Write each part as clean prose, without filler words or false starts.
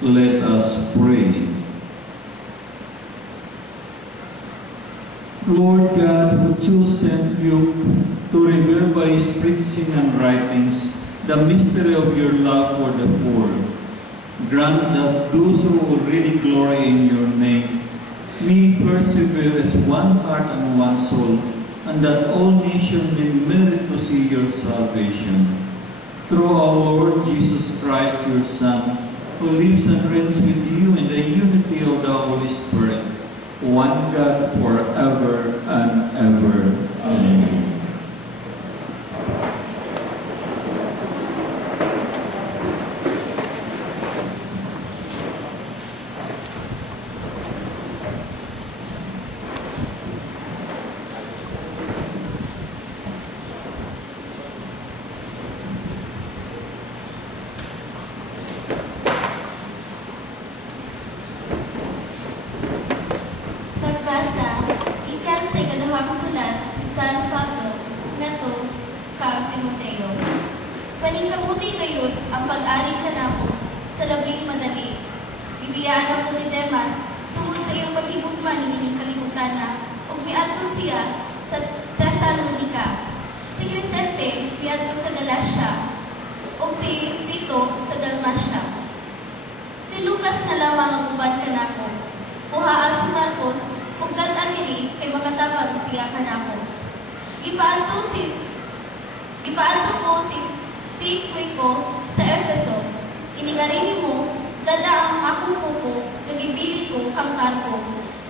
Let us pray. Lord God, who chose St. Luke to reveal by his preaching and writings the mystery of your love for the poor, grant that those who already glory in your name may persevere as one heart and one soul, and that all nations may merit to see your salvation. Through our Lord Jesus Christ, your Son, who lives and reigns with you in the unity of the Holy Spirit, one God forever and ever. Amen. Paningkabuti gayon ang pag-ari kanako sa labing madali. Bibiyaan ako ni Demas tungkol sa iyong paghigugman ining kalibutan na ug miadto siya sa Thessalonica. Si Crescente miadto sa Galacia ug si Tito sa Dalmacia. Si Lucas nga lamang ang uban kanako. Kuhaa si Marcos ug dal-an diri kay makatabang siya kanako. Gipaadto ko si Tychicus sa Efeso. Inigarin mo, dala ang akong kuko, nagibili ko kang Carpo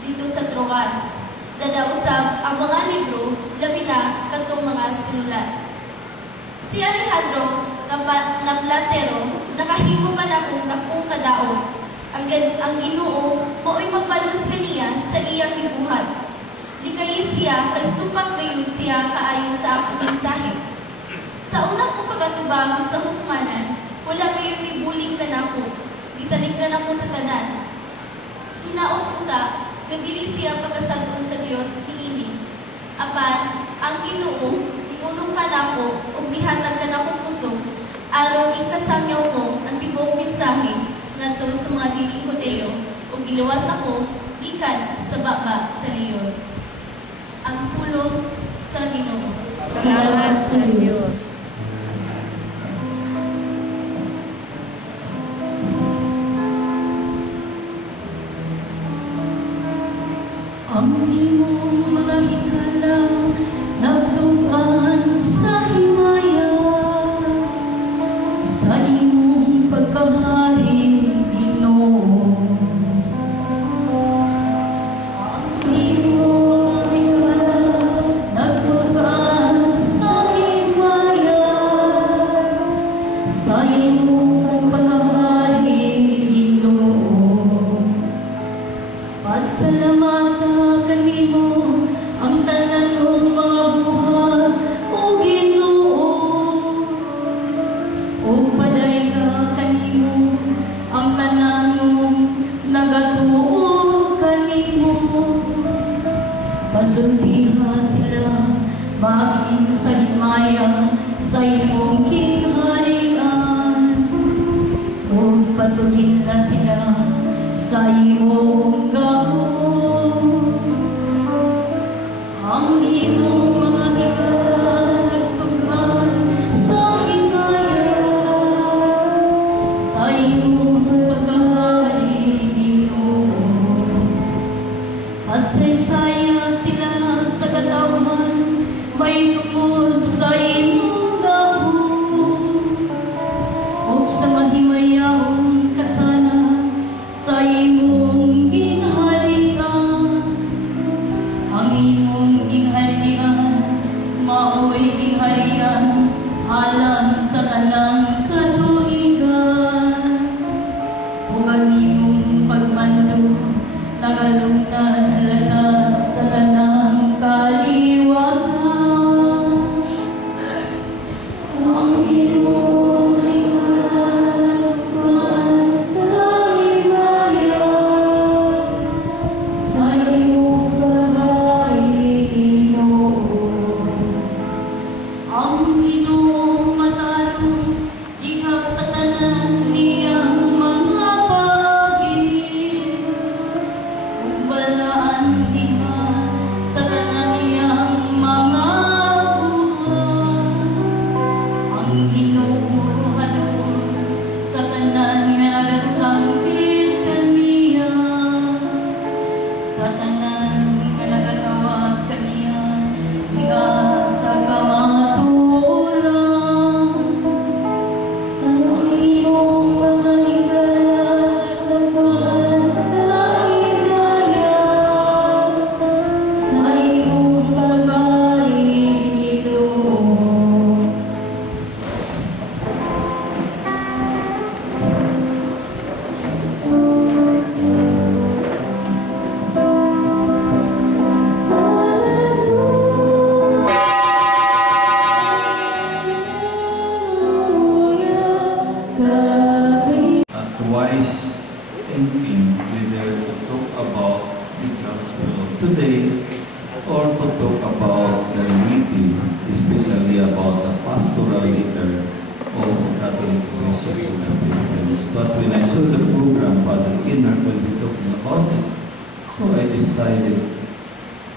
dito sa Troas. Dala usab ang mga libro, labi na katong mga sinulat. Si Alejandro na Platero, nakahimo man akong dakong kadaog. Ang Ginoo, mao'y magbalos kaniya sa iyang gibuhat. Likay siya, kay supak gayon siya kaayo sa akong mensahe. Sa unang kong pagkatubang sa hukmanan, wala gayon ibuling ka na ako. Gitaligdan ako sa tanan. Hinaot unta, kadili siya pagkasadon sa Diyos niini. Apan, ang Ginoo, iunong ka na ako, o bihatag ka na akong puso, aron ikasangyaw ko ang tibok mensahe ngadto sa mga dili Hudeo, o giluwas ako, gikan sa baba sa leyon. Ang pulong sa Ginoo. Salamat sa Diyos. Ang imong mga hikala nagtugan sa himaya, sa imong pagkahari, Ginoo. Ang imong mga hikala nagtugan sa himaya, sa imong pagkahari, Ginoo. Pasalamatan kanimo ang tanan ng mga buhat, O Ginoo. O paday ka kanimo ang tanan ng nagatuo kanimo. Pasultiha sila maaging sa himaya sa imong kingharian. O pasulin na sila sa imong gahom. Ang imong mga hikala nagtugan sa himaya, sa imong pagkahari, Ginoo. Asaysaya sila sa katawhan, may tungkol sa imong gahom. O sa mahimayahong kasana, sa imong gingharian. Ang imong gingharian, mao'y gingharian, alang sa tanang katuigan. O ang imong pagmando, nagalungdan halata sa tanang kaliwatan. Ang imong hikala sa himaya, sa imong pagkahari, Ginoo. Ang Ginoo matalo, ihap sa tanan niyang mga was thinking whether to talk about the gospel of today or to talk about the reading, especially about the pastoral letter of Catholic Bishop of the Philippines. But when I saw the program, Father Inner will be talking about it, so I decided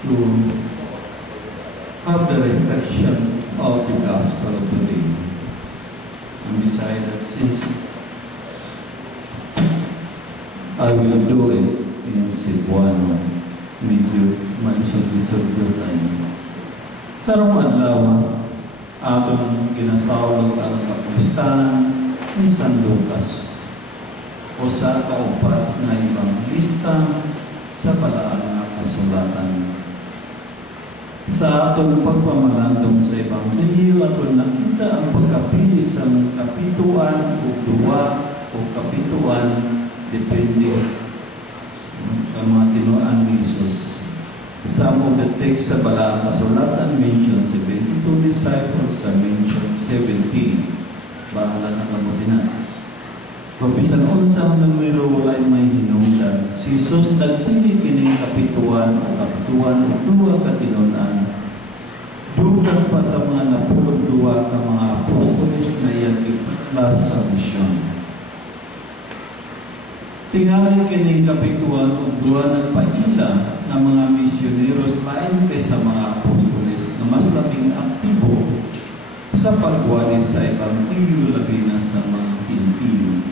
to have the reflection of the gospel of today. And decided since I will do it in Cebuano, medyo maisod-isod tayo. Karong adlaw, atong ginasawlog ang kapistahan ni San Lucas, usa ka upat na ebanghilista sa balaan nga kasulatan. Sa atong pagpamalandong sa Ebanghelyo, aton nakita ang pagkapili sa kapituan o duwa o kapituan depende sa mga tinuan ni Jesus. Some of the text sa balaan kasulatan mention 72 disciples, sa mention 70. Bahala na kamo din na. Pabisan unsang numero walay may hinungdan. Si Jesus nagpili kining kapituan o duwa ka tinunan. Dugang pa sa mga napulog duwa ka mga apostoles na iyang ipatla sa misyon. Tingali kining kapituan o duwa nagpaila ng mga misyoneros lain kaysa mga apostoles na mas labing aktibo sa pagwali sa Ebanghelyo labi na sa mga Pilipino.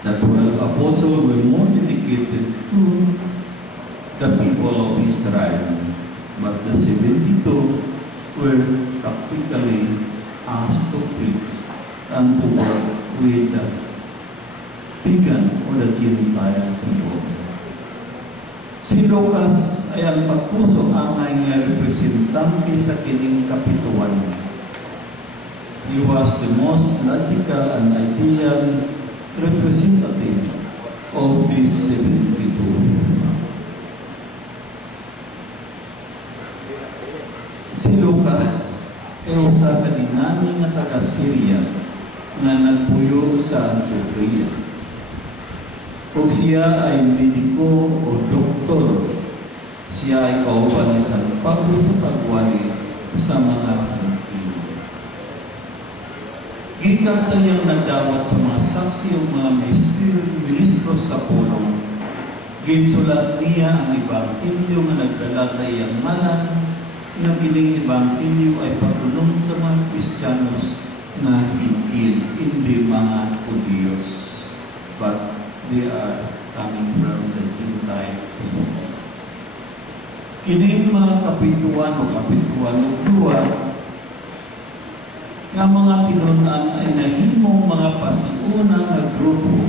The 12 apostles were more dedicated to the people of Israel, but the 72 were practically asked to preach and to work with the pagan or the Gentile people. Si Lucas ay ang pagpuso angay nga representante sa kining kapituan. He was the most logical and ideal representative of this 72. Si Lucas ay usa ka dinami nga taga Syria nga nagpuyo sa Antioquia. Kung siya ay mediko o doktor, siya ay kauban ni San Pablo sa pagwali sa mga Pilipino. Gikan sa niyang nagdawat sa mga saksi o mga ministro sa pulong, ginsulat niya ang Ebanghelyo nga nagdala sa iyang ngalan, na kining Ebanghelyo ay pagdulong sa mga Kristiyanos na hindi mga Hudiyos, but they are coming from the Gentile people. Kining mga kapituan o duwa nga mga tinunan ay nahimong mga pasiunang na grupo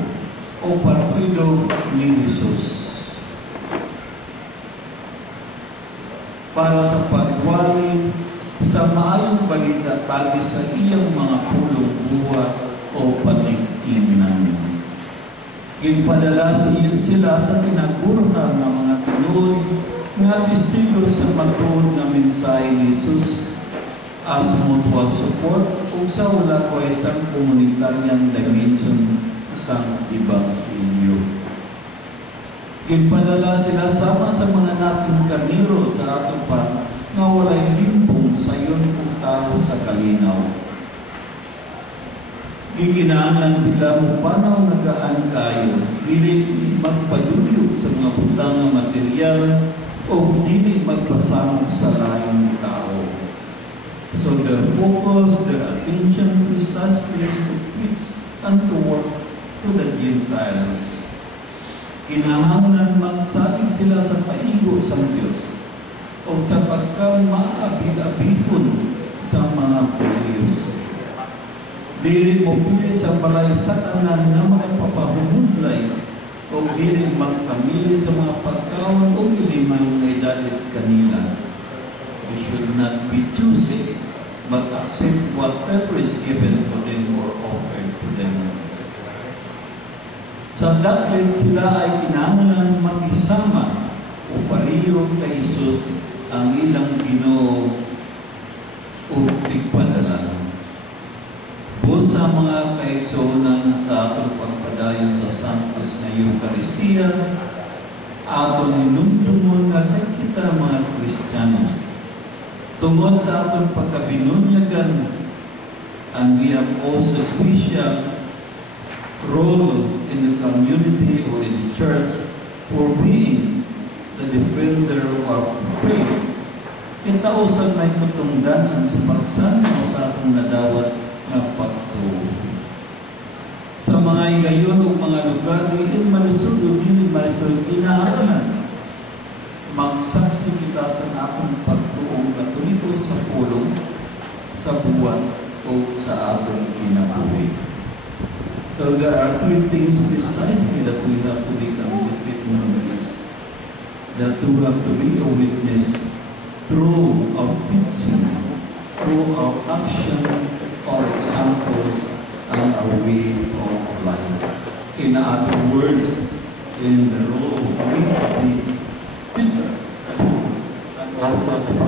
o partido ni Jesus para sa pagwali sa maayong balita tali sa iyang mga pulong buhat o panigtinan. Ginpadala sila sa tinagurhan ng mga tinuod nga testigo sa matuod na mensahe ni Jesus as mutual support o sa wala ko isang komunitaryang dimension sa Ebanghelyo. Ginpadala sila sama sa mga nating kaniro sa atong pa nga walay limbong sa iyon kung tao sa kalinaw. Giginahanglan sila kung paano nagaan kayo, dili magpadulog sa mga butang na material o dili magpasamok sa layong tao. So their focus, their attention precisely is to preach and to work to the Gentiles. Kinahanglan magsalig sila sa paigo sa Diyos o sa pagka-maabid-abihon sa mga Hudiyos. Dili mo pili sa balay sa kanan na makapapahumudlay o dili magpamili sa mga pagkaon o ilimang kay dalit kanila. We should not be choosy, but accept whatever is given to them or offered to them. Sa daklit sila ay kinahanglan makisama o pariyo kay Jesus ang ilang Ginoo o tigpadala. Busa mga kaigsuunan sa atong pagpadala pagpadayon sa Santos nga Eucharistia, aton ninumdumon nga kay kita mga Kristiyanos. Tungod sa aton pagkabinunyagan, and we have also special role in the community or in the church for being the defender of our faith. Kitausan may katungdanan sa pagsanaw sa atong nadawat nga pagtuo. Sa mga igayon o mga lugar, hindi malisod o hindi malisod, kinahanglan magsaksi kita sa atong pagtuong katoliko sa pulong, sa buwan, o sa atong kinabuhi. So there are three things precisely that we have to become Catholics. That we have to be a witness through our preaching, through our action, our examples, and our way of life. In other words, in the role of being the teacher, and also the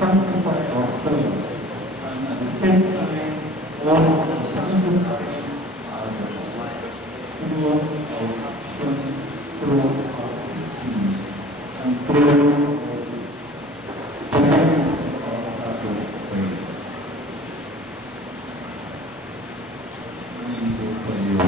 sanctify ourselves, and at the same time, also to sanctify others through our action, through our teaching, and through the guidance of our faith. Thank you for you.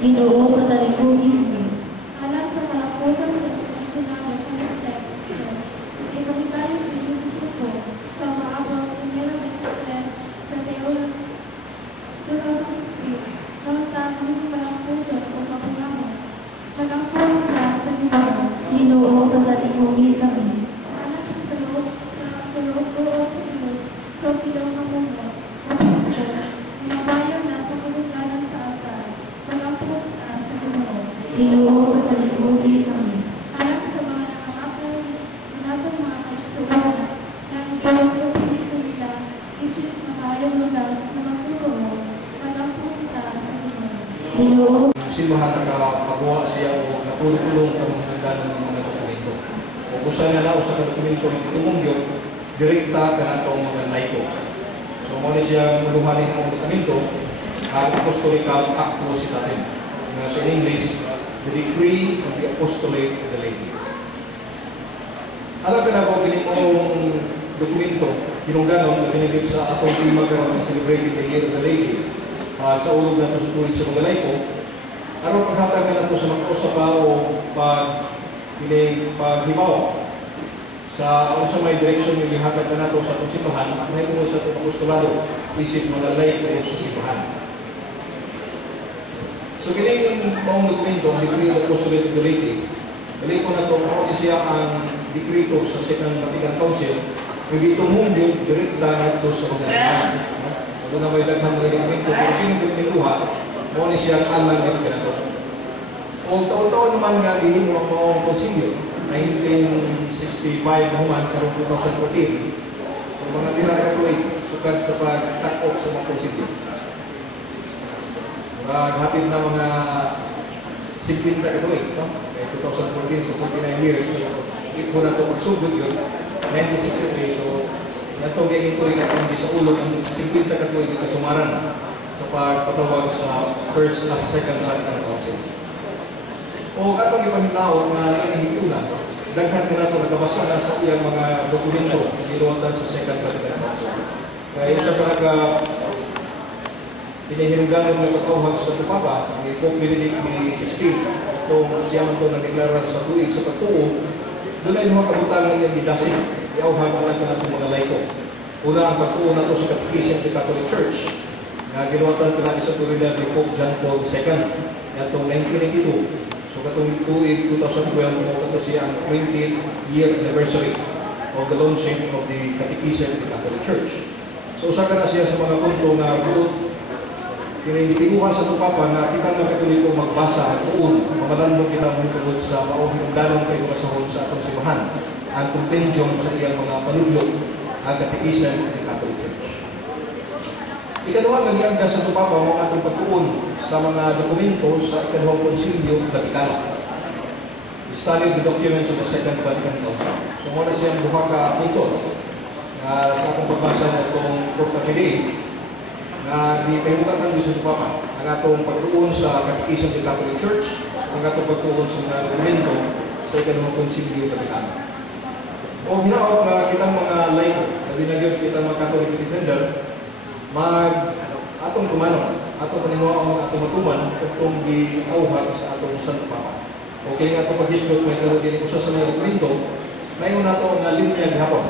Ginoo patalingugin mo. Alang sa malakutan sa sitwasyon namin sa step, ay kamilayong pinisisyo ko sa maabang Primera 23 sa Teola 2016 ng tanong malakutan o kapunamon. Nagangkong na sa Ginoo. Ginoo patalingugin kami. Alang sa sulod ko sa Diyos, sa piyong mamuno, obispo, mga bayan na sa kulungganan sa altar, magampot sa Ginoo. Ginoo patalingugin kami. Alang sa mga nakakapon, natong mga kaisugan, ng pinagpapilito nila, isip makayong lunas na magturo, magampot sa Ginoo. Ginoo Simbahan nakapagawa siya o natulong ka mga hangganan ng mga dokumento. O kusa nga na o sa dokumento ng titumungyo, direkta ka na itong mga laiko. So muna siya muluhanin ng dokumento, ang Apostolical Actuositatem. Nga sa English, the Decree of the Apostolate of the Laity. Alam ka na kung pinimong dokumento, pinungganon na pinilip sa atong magkaroon ng celebrated the Year of the Laity sa ulog na ito sa tuwid sa mga laiko. Ano paghatag ka na ito sa mag-usapa o paghibaw sa sa may direksyon yung ihatag ka na ito sa itong simbahan, may tungkol sa itong apostolado, isip mga laiko sa simbahan. So, gining maong dokumento, ang Decree of the Apostolate of the Laity, balik ko na ito, ako siya ang dekrito sa Second Vatican Council, hindi itong direkta na ito sa mga lahat. Kung na may daghang mga dokumento, kung pinag-dokumentuha, mo siya ang alam din ka na ito. O taon-taon naman nga, ihimo ang maong konsilyo, 1965 naman, karong 2014, ang mga nila nakatuloy, sukad sa pagtakop sa mga konsilyo. Hapit na mga 50 katuig, no? 2014, so 49 years. Ito na ito pagsugod yun, 1963, so natong gagawin ko rin hindi sa ulo ng 50 katuig na sumaran sa pagpatawag sa First at Second Vatican Council. O katong ipamitaw na nangyayang daghan ka na ito nagabasa na sa iyang mga dokumento giluwatan sa Second Vatican Council. Kaya sa talaga pinahirungganan ng pagkauhag sa Tupapa, ni Pope Benedict XVI, itong siya man ito nagdeklara sa tuig sa pagtuo, doon ay mga kabutangan yung gidasig, iauhag ang natin natin mga laiko. Una ang pagtuo na ito sa Catechism of the Catholic Church, na giluwatan ko natin sa tuwilad ni Pope John Paul II, itong 1982. So katong tuig 2012, ito siya ang 20th year anniversary of the launching of the Catechism of the Catholic Church. So usa ka na siya sa mga punto na tinitiguhan sa Tupapa na kita mga Katoliko magbasa at tuon, mamalandong kita mong tungkol sa maunang dalang kayo kasahol sa atong simbahan, ang compendium sa iyang mga panudlo, ang Catechism of the Catholic Church. Ikaduhang nagiyagda sa Tupapa ang atong pagtuon sa mga dokumento sa ikaduhang Konsilyo Vaticano. Study the documents of the Second Vatican Council. So muna siyang buha ka punto sa akong pagbasa ng itong Porta Fidei na di pahibukatan sa Tupapa ang atong pagtuon sa Catechism of the Catholic Church, ang atong pagtuon sa mga dokumento sa ikaduhang Konsilyo Vaticano. O hinaot na kitang mga laiko, sabi na yun kitang mga Catholic defender, atong tumanong, atong panimuaon, atong matuman, atong giauhag sa atong Santo Papa. O kaya nga itong pag-history, may karoon din usa sa mga dokumento, ngayon na ito ang linya gihapon.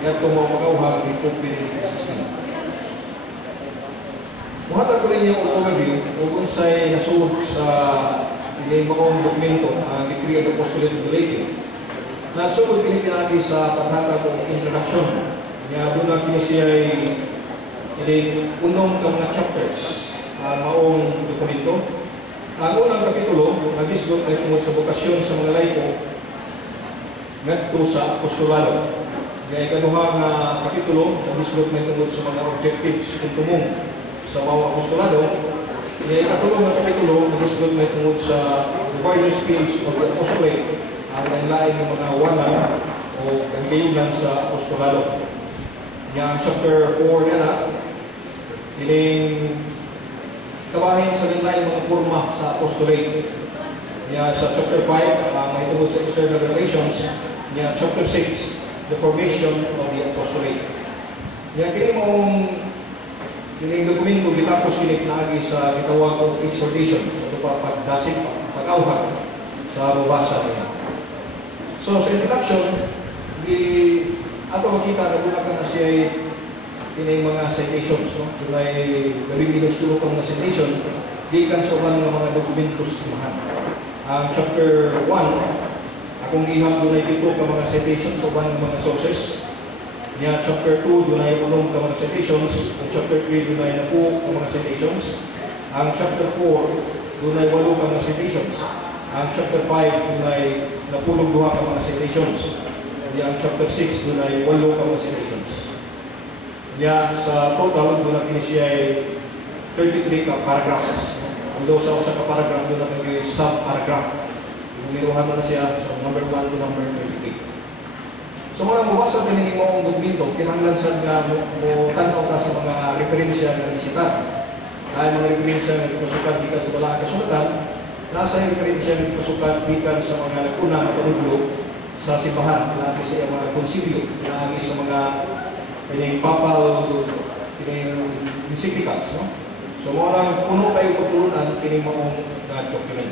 Kaya itong mga mag-auhag ni Pope Benedict XVI. Muhatag ko rin yung overview kung sa'y nasuot sa mga dokumento, ang Decree of the Apostolate of the Laity. Nagsugod pinipinati sa paghatag o introduction. Kaya doon lang siya ay unong ka mga chapters maong dokumento. Ang unang kapitulo, nagisgot ay tungkol sa bokasyon sa mga laiko ngadto sa apostolado. Kaya ikaduhang kapitulo, nagisgot may tungkol sa mga objectives kung tumong sa mga apostolado. Kaya ikatulong na kapitulo, nagisgot may tungkol sa various fields of the apostolate, ang lain ng mga wanan o kagayunan sa apostolado. Yang chapter 4 na ining kabahin sa lain mga forma sa apostolate. Niya sa chapter 5, may tungkol sa external relations. Niya chapter 6, the formation of the apostolate. Niya kini mong ining dokumento gitapos kini pinaagi sa gitawag og exhortation, ito pa pagdasig, pag-auhag sa babasa niya. So sa introduction, ato makita na gunakan na siya kining mga citations, no? Dunay gabi-minus tulo pang mga citation gikan sa uban ng mga dokumento sa simbahan. Ang chapter 1, akong giham dunay 7 ka mga citations sa uban ng mga sources. Niya chapter 2 dunay 8 ka mga citations, ang chapter 3 dunay 10 ka mga citations. Ang chapter 4 dunay 8 ka mga citations. Ang chapter 5 dunay 12 ka mga citations. Ang chapter 6 dunay 8 ka mga citations. Niya sa total, doon natin siya ay 33 ka paragraphs. Although sa usa ka paragraph, doon natin yung sub-paragraph. Numerohan na siya sa number 1 to number 33. So muna mabasa din mo ang dokumento, kinahanglan sa nga mo tanaw ka sa mga referensya ng isitan. Dahil mga referensya ng ipasukat gikan sa balaang kasulatan, nasa referensya ng ipasukat gikan sa mga naguna na panudlo sa simbahan, lagi sa mga konsilyo, lagi sa mga kining papal, kining encyclicals, no? So, mga puno kayo pagtulunan, kining maong document.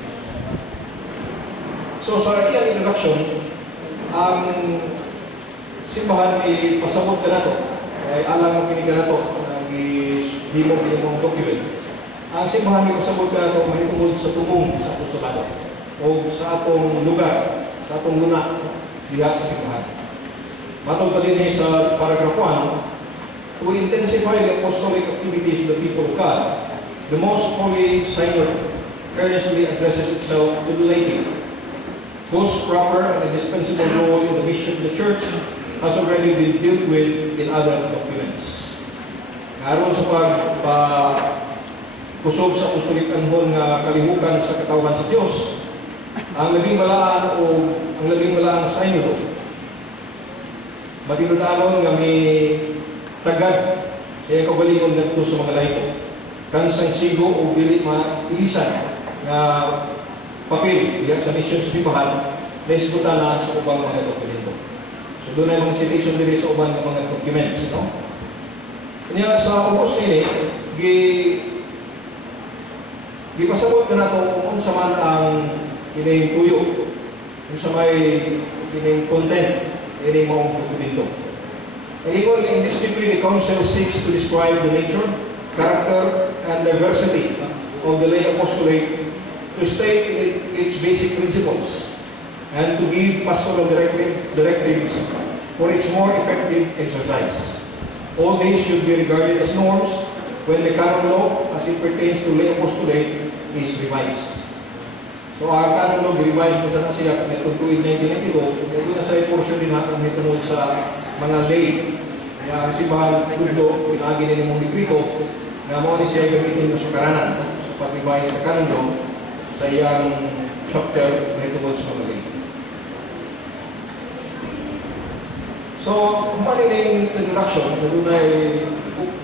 So, sa iyang introduction, ang simbahan ay pasabot ka na ito. Ay alam ang kinig ka na ito, di mo pinimong document. Ang simbahan ay pasabot ka na ito, mahitungod sa tumong sa apostolado o sa atong lugar, sa atong luna, diha sa simbahan. Matong pa din sa paragraph 1, to intensify the apostolic activities of the people of God, the most holy synod earnestly addresses itself to the laity, whose proper and indispensable role in the mission of the Church has already been dealt with in other documents. Aron sa kusog sa apostolik anhon nga kalihukan sa katawhan sa Dios. Ang labing malaan o ang labing malaan sa inyo matinudanon nga may tagad sa kabalingon ngadto sa mga lahi kansang sigo o dili mailisan nga papel diya sa misyon sa simbahan na isgutan na sa ubang mga dokumento. So doon ay mga citation diri sa ubang mga documents, no? Kanya sa August ini gipasabot na nato kung sa man ang ining tuyo, kung sa may ining content ining mga dokumento. Ingon nga in this decree, the Council seeks to describe the nature, character, and diversity of the lay apostolate, to state its basic principles, and to give pastoral directives for its more effective exercise. All these should be regarded as norms when the canon law, as it pertains to lay apostolate, is revised. So, ang canon law, i-revise mo sana siya itong tuwid 1992, ito na sa portion din natin hitunod sa mga lay. Kaya ang simbahan tundo, pinagi na mong dekrito, na mo ni siya gamitin na sukaranan sa pag-revise sa canon law sa iyang chapter na hitungod sa mga lay. So, kung paano yung introduction, doon ay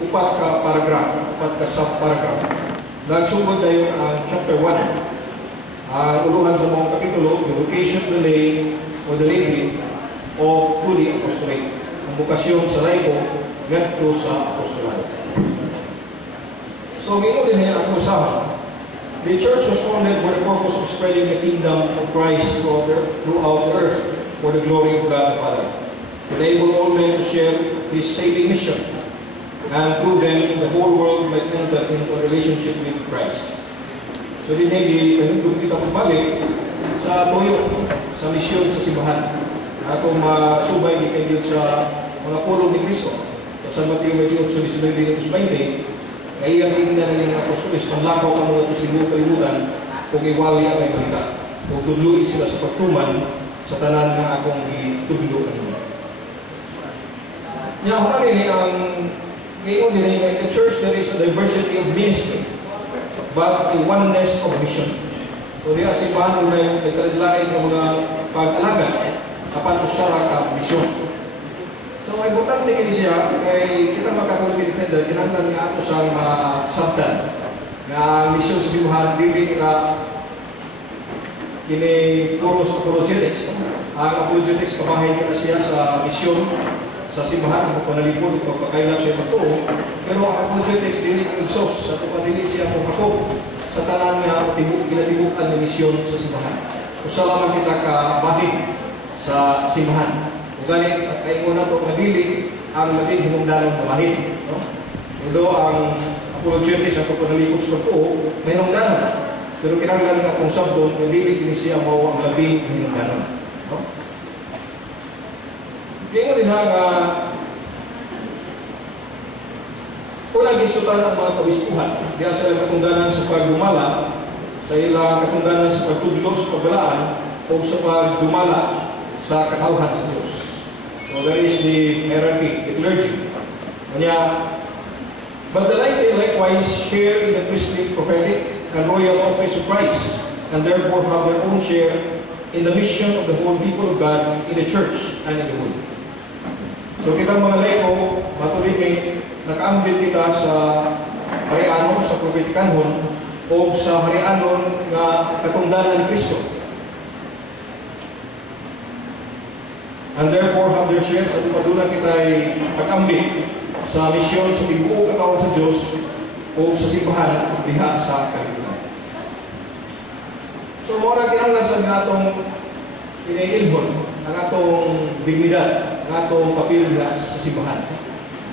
upat ka paragraph, upat ka sub-paragraph. Nagsugod na yung chapter 1. Uluhan sa mga kapitulo, the vocation of the lay o the laity o to the apostolate. Ang bukasyon sa laico, ganito sa apostolado. So, ganoon din niya ang usahan. The church was founded for the purpose of spreading the kingdom of Christ throughout the earth for the glory of God the Father, to enable all men to share His saving mission, and through them the whole world might enter into a relationship with Christ. So dinegi, kung kita pagbalik sa tuyo, sa misyon sa simbahan, atong masubay ni kayo sa mga pulong ni Cristo. Sa San Mateo 28:19-20, ay ang ingnan ng mga apostoles, panlakaw ang mga tuslimu kalimutan, kung iwali ang may balita, kung tudluin sila sa pagtuman sa tanan ng akong itudlo ng mga. Nya, kung rin ang ngayon din in the church, there is a diversity of ministry, but a oneness of mission. So, diya simbahan na yung nagkalilain ng mga pag-alaga kapan usara ka mission. So, importante kayo siya, kay kita makatulong defender, kinanglan nga ato sa sabdan na mission sa simbahan, dili na ini puro sa apologetics. Ang apologetics, kabahay kita siya sa mission sa simbahan, ang panalipod, ang pagpakailap siya patuo, pero ang apologetics, dili insos, sa tupadili siya kung ako sa tanan nga ginatibukan ng misyon sa simbahan. Usalaman kita kabahin sa simbahan. Kung ganit, ay una ito nabili ang labing hinungdanong kabahin. No? Although ang apologetics, ang panalipod sa patuo, may hinungdanon. Pero kinanglan nga kung sabdon, nabili kini siya mo ang labing hinungdanon. No? Kaya rin nga, unang gistutan ang mga kabispuhan. Diyan sa katungganan sa pagdumala, sa ilang katungganan sa pagtudlo sa pagbalaan, o sa pagdumala sa katawhan sa Diyos. So there is the hierarchy, the clergy. Kanya, but the laity likewise share in the priestly, prophetic, and royal office of Christ, and therefore have their own share in the mission of the whole people of God in the church and in the world. So kitang mga laiko, matuloy nakaambit kita sa harianon, sa propetikanhon, o sa harianon nga katungdanan ni Kristo. And therefore have their shares at ipadula kita ay pag-ambit sa misyon sa tibuo katawan sa Diyos o sa simbahan diha sa kalibutan. So muna kinanglan sa atong inailhon ang atong dignidad, ang atong papel diha sa simbahan.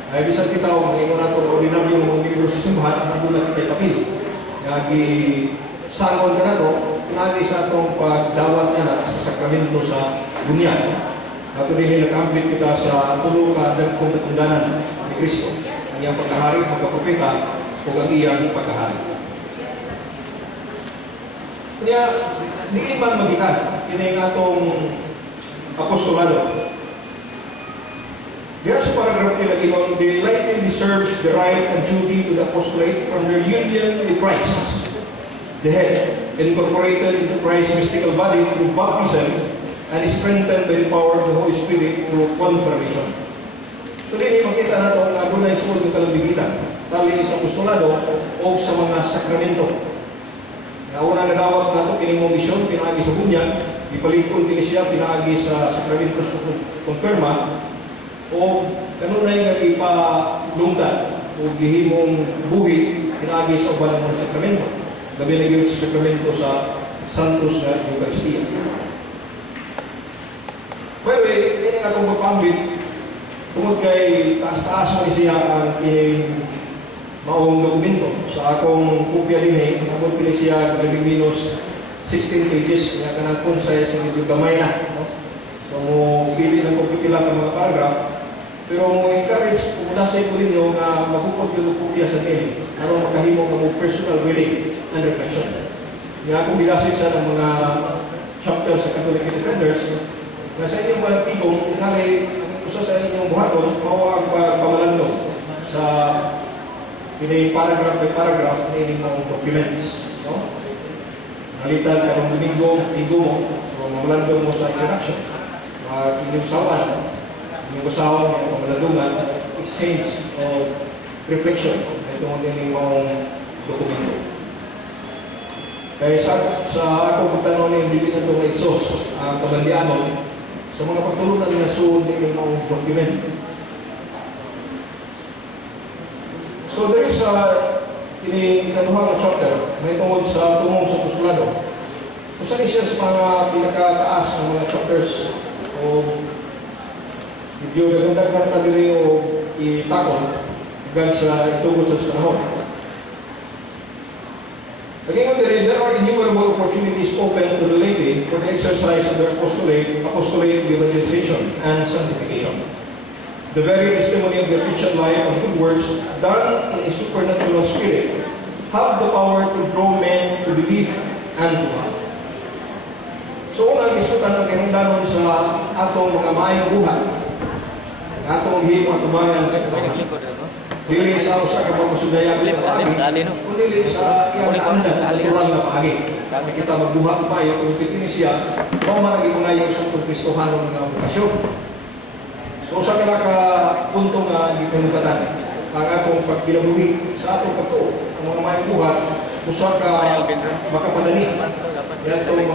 Ay bisan kita o mga nato na ordinaryo mga membro sa simbahan, ang nagula kita papel. Nagi sangon ka na to, pinagi sa atong pagdawat na sa sakramento sa bunyan. Nato rin nag-ambit kita sa tulo ka dagkong katungdanan ni Kristo. Ang iyang pagkahari, pagkapropeta, o ang iyang pagkahari. Kaya, hindi man magikan, yun ang atong apostolado. Diyan sa paragraph nila ginon, they likely deserves the right and duty to the apostolate from their union with Christ, the head, incorporated into Christ's mystical body through baptism and is strengthened by the power of the Holy Spirit through confirmation. So din makita nato nga dunay sugod ng kalambigitan tali sa apostolado o sa mga sakramento. Nga una nga dawat nato kining misyon pinaagi sa bunyag, ipalikon kini siya pinaagi sa sakramentos konfirma o kanunay nga ipalungtad o gihimong buhi pinaagi sa uban ng mga sakramento. Gabi na gyud sa sakramento sa Santos nga Eucharistia. By the way, ini nga akong magpambit tungod kay taas-taas mo siya ang ining maong dokumento. Sa akong kopya din abot pili siya labing minus 16 pages. Kaya kanang konsay sa medyo gamay na. No? So, pili ng pagpipila ka mga paragraph. Pero mo encourage, kung mula sa ito ninyo na magkukod yung kopya sa pili, ano makahimo ka mo personal reading and reflection. Kaya akong bilasit sa ng mga chapter sa Catholic Defenders, na sa inyong walang tigong, kunali, usa sa inyong buhaton, mawa ang pamalandong sa paragraph by paragraph na inyong documents. No? Nalitan ka ng domingo, tigo mo, so mamalandong mo sa introduction. Inyong sawan, inyong basahan, inyong pamalandungan, exchange of reflection. Ito ang inyong dokumento. Kaya sa ako pagtanong na yung bibig na itong exhaust, ang kabandianon, sa mga pagtulunan nga suod na yung mga document. So there is ikaduhang chapter, may tungod sa apostolado. Kung saan siya sa mga pinakataas ng mga chapters o medyo nagandaghan na nila o itakon agad sa itugod sa panahon. Again, there are innumerable opportunities open to the laity for the exercise of their apostolate, evangelization, and sanctification. The very testimony of their Christian life and good works done in a supernatural spirit have the power to draw men to believe and to love. So, unang isutan ang kinundanon sa atong mga maayong buhay, atong himo at ubangan sa katawan. Dili sa usa ka pagsudayan ng paagi, kundi sa iyang kaandan na natural na paagi. Kita magduha pa yung kung siya, mao man ang ipangayo sa Kristohanon nga bukasyon. So sa ka punto nga gipanugatan ang atong pagkinabuhi sa atong pagtuo, ang mga maayong buhat, usa ka makapadali. Yan itong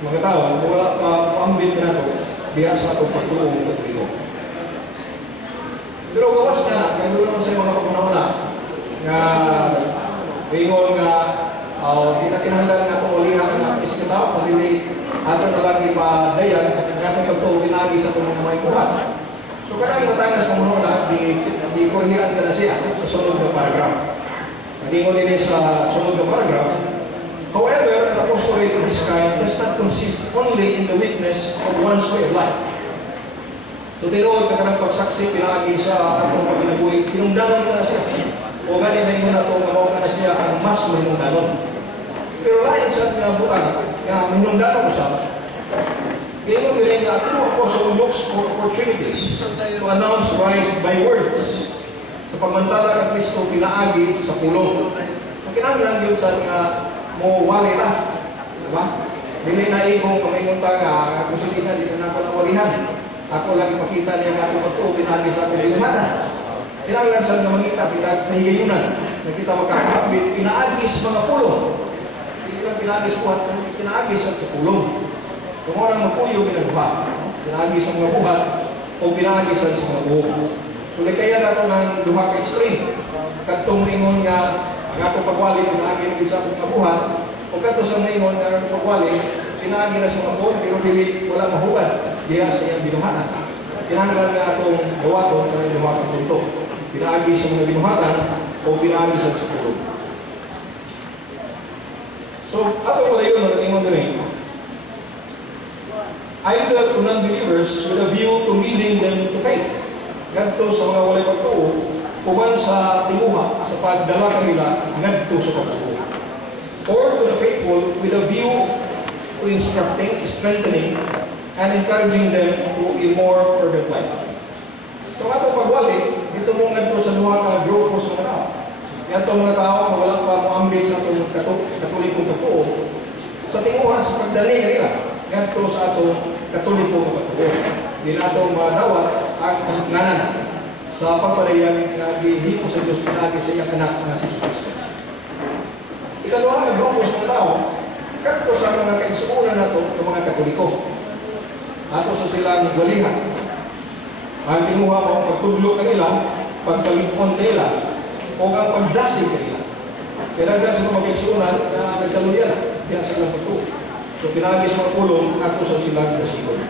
mga tao, wala pa ambit na ito, diya sa atong pagtuo ng Katoliko. Pero gawas na, kaya doon naman sa mga pagpanahon na ingon nga di na kinahanglan nga itong ulihan na isang tao, kundi ato na lang ipadayan ang atong pagtuo pinagi sa itong mga buhat. So kanang matangas ng muna, di kurhiran ka na siya sa sunod na paragraph. Nag-ingon din sa sunod na paragraph, however, an apostolate of this kind does not consist only in the witness of one's way of life. So tinuod ka ng pagsaksi pinaagi sa atong pagkinabuhi, pinungdanon ka na siya. O gani may muna ito, mamaw ka na siya ang mas mahinungdanon. Pero lain sa nga butang, nga mahinungdanon mo siya, ngayon din nga ito apostle looks for opportunities to announce Christ by words. Sa pagmantala ka Kristo pinaagi sa pulong. So kinahanglan yun sa nga mo wali na. Diba? Dili na igong kamayong nga, kung sige nga, dito na ako nawalihan. Ako lang ipakita niya nga ako pagtuo, pinagi sa akin yung mata. Kinahanglan sa nga mangita, kita kahigayunan, na kita magkakabit, pinaagis mga pulong. Hindi lang pinaagis po, pinaagis sa pulong. Kung orang magpuyo, pinagbuhat. Pinaagis sa mga buhat, o pinaagis sa mga buhok. So, kaya na ito ng duha ka extreme. Katong ingon nga, ang atong pagwali, pinaagi rin sa atong kabuhat, o kato sa ingon nga atong pagwali, pinaagi na sa mga buhok, pero dili wala mahubad. Diya sa iyang binuhatan. Kinahanglan nga atong gawaton sa iyang binuhatan punto. Pinaagi sa mga binuhatan o pinaagi sa pulong. So, atong pala yun, nag-ingon din either to non-believers with a view to leading them to faith. Ngadto sa mga walay pagtuo, uban sa tinguha, sa pagdala kanila, ngadto sa pagtuo. Or to the faithful with a view to instructing, strengthening, and encouraging them to a more fervent life. So nga itong pagwali, dito mo nga ito sa luha ka grupo sa mga tao. Yan itong mga tao na wala pa mo ambit sa itong katolikong totoo. Sa tinguhan sa pagdali nila, yan ito sa itong katolikong totoo. Hindi na itong madawat ang nganan sa pagpalayan na gihimo sa Diyos pinagi sa iyang anak na si Kristo. Ikaduha na grupo sa mga tao, kanto sa mga kaigsuunan na ito ng mga katoliko. Ato sa silang walihan. Ang tinuha mo, pagtudlo kanila, pagpalipon kanila, o ang pagdasig kanila. Kailangan sa mga kaigsuunan na nagkaluyan, yan sa ilang pagtuo. So pinagi sa mga pulong, ato sa silang dasigon.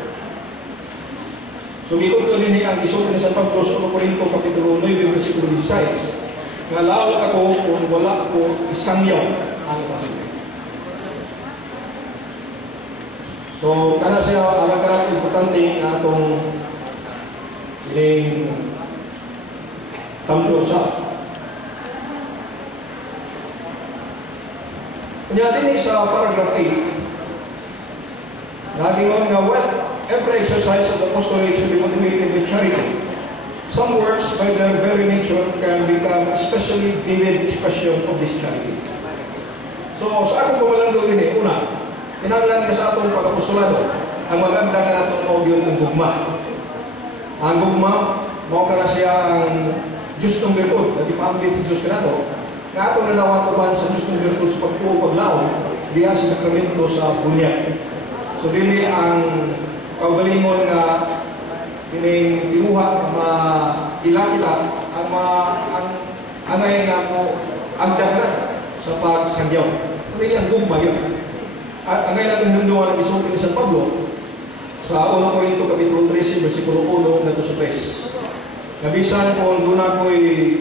So gikot ko din ang isuot ni San Pablo sa 1 Corinto Kapitulo 9, versikulo 16. Nga laot ako kung wala ko isangyaw ang pagkakas. So, kana siya alang-alang importante na itong ining tamdo sa. Kanya din sa paragraph 8, nagingon nga, well, every exercise of the apostolate should be motivated with charity. Some works, by their very nature, can become especially vivid expression of this charity. So, sa akong pumalando rin una, kinanglan ka sa atong pag-apostolado, ang maganda ka na itong audio ng gugma. Ang gugma, mao ka na siya ang Diyos ng virtud, na ipambit sa Diyos ka na ito, nga atong nanawat upan sa Diyos ng virtud sa pagtuo paglaon, diya sa sakramento sa bunyag. So, dili ang kaugalingon nga kining tinuha maila kita ang angay nga mo agdag na sa pagsangyaw. Hindi ang gugma yun. At angay natin hunduan ang isulti ni San Pablo sa 1 Corinto Kapitulo 13, versikulo 1 na sa 3. Nabisan kung doon ako'y